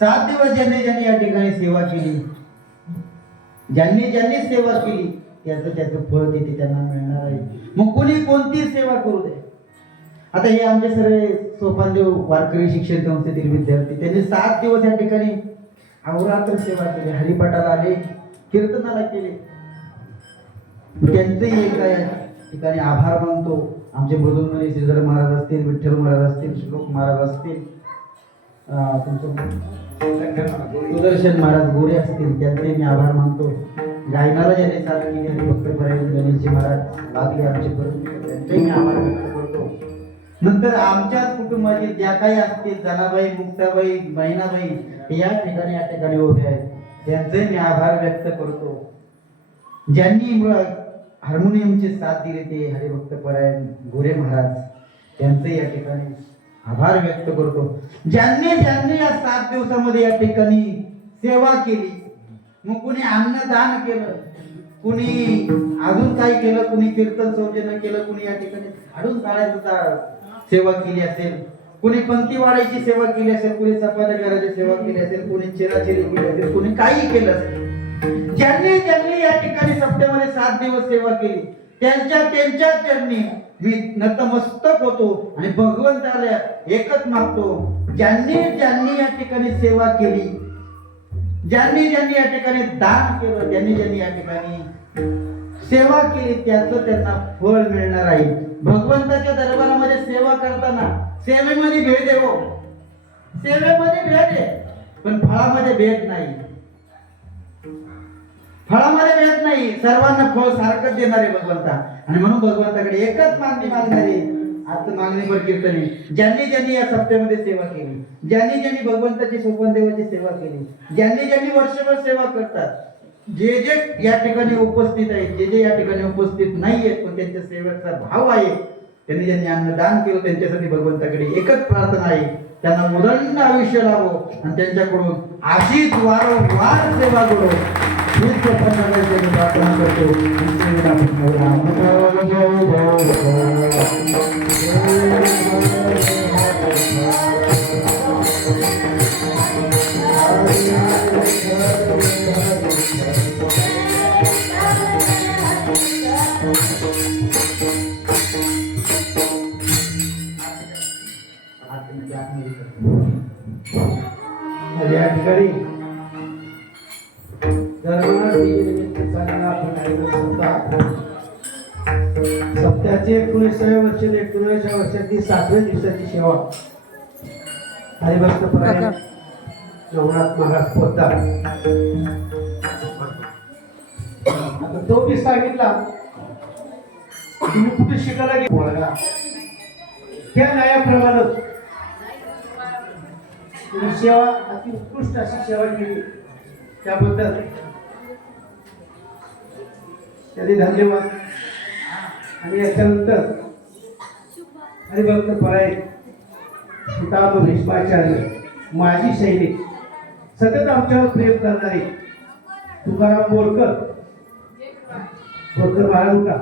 सात दिवस ज्यांनी ज्यांनी या ठिकाणी सेवा केली, ज्यांनी ज्यांनी सेवा केली त्याचं फळ तिथे त्यांना मिळणार आहे. मग कोणी कोणती सेवा करू दे, आता हे आमचे सर्व सोपानदेव वारकरी शिक्षण संस्थेतील विद्यार्थी, त्यांनी 7 दिवस या ठिकाणी अहोरात्र सेवा केली, हरिपाठाला आले, कीर्तनाला केले. त्यांचेही एकदा या ठिकाणी आभार मानतो. आमचे मृदुंगरी श्रीधर महाराज असतील, विठ्ठल महाराज असतील, श्लोक महाराज असतील, सुदर्शन महाराज गोरे असतील, त्यांचे मी आभार मानतो. गायनाला ज्याने साथ केली आणि भक्तपर्यंत गणेशजी महाराज लागले आमचे करून, त्यांचे मी आभार व्यक्त करतो. नंतर आमच्याच कुटुंबाचे ज्या काही असतील, जनाबाई, मुक्ताबाई, बहिणाबाई या ठिकाणी उभे आहेत, त्यांचे मी आभार व्यक्त करतो. ज्यांनी हार्मोनियमचे साथ दिले ते हरिभक्त परायण गोरे महाराज, त्यांचे या ठिकाणी आभार व्यक्त करतो. ज्यांनी या 7 दिवसामध्ये या ठिकाणी सेवा केली, मग कुणी अन्नदान केलं, कुणी अजून काही केलं, कुणी कीर्तन सौजन्य केलं, कुणी या ठिकाणी झाडून काढायचं सेवा केली असेल, कुणी पंक्ती वाढायची सेवा केली असेल, कुणी चपात्या करायची सेवा केली असेल, कुणी चिराचिरी केली असेल, कुणी काही केलं असेल. ज्यांनी या ठिकाणी सप्त्यामध्ये 7 दिवस सेवा केली, त्यांच्या चरणी मी नतमस्तक होतो आणि भगवंताला एकच मागतो. ज्यांनी या ठिकाणी सेवा केली, ज्यांनी या ठिकाणी दान केलं, ज्यांनी या ठिकाणी सेवा केली, त्याचं त्यांना फळ मिळणार आहे. भगवंताच्या दरबारामध्ये सेवा करताना सेवेमध्ये भेद आहे, हो, सेवेमध्ये भेद आहे, पण फळामध्ये भेद नाही. फळामध्ये भेद नाही, सर्वांना फळ सारखंच देणारे भगवंता. आणि म्हणून भगवंताकडे एकच मागणी मागणारे आज मागणीवर कीर्तने. ज्यांनी या सप्त्यामध्ये सेवा केली, ज्यांनी भगवंताची सोपान देवाची सेवा केली, ज्यांनी वर्षभर सेवा करतात, जे या ठिकाणी उपस्थित आहेत, जे या ठिकाणी उपस्थित नाही आहेत पण त्यांच्या सेवेचा भाव आहे, ज्यांनी अन्नदान केलं, त्यांच्यासाठी भगवंताकडे एकच प्रार्थना आहे, त्यांना उदंड आयुष्य लाभो आणि त्यांच्याकडून अशीच वारंवार सेवा करो. प्रार्थना करतो. या ठिकाणी सप्त्याचे 19व्या वर्षी 19व्या वर्षाची 7व्या दिवसाची सेवा हरिभक्त परायण नवनाथ महाराज पोद्दार. आता तो मी सांगितला तुम्ही कुठे शिकायला गेला त्या न्यायाप्रमाणे तुम्ही सेवा अति उत्कृष्ट अशी सेवा केली, त्याबद्दल त्यांनी धन्यवाद. आणि याच्यानंतर हरिभक्त परायण पितामह भीष्माचार्य, माजी सैनिक, सतत आमच्यावर प्रेम करणारे तुकाराम बोरकर महाराज का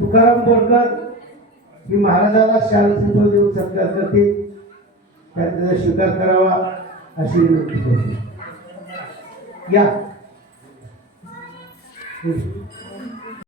तुकाराम बोरकर ही महाराजाला शाल देऊन सत्कार करते, त्याचा स्वीकार करावा अशी विनंती करते. या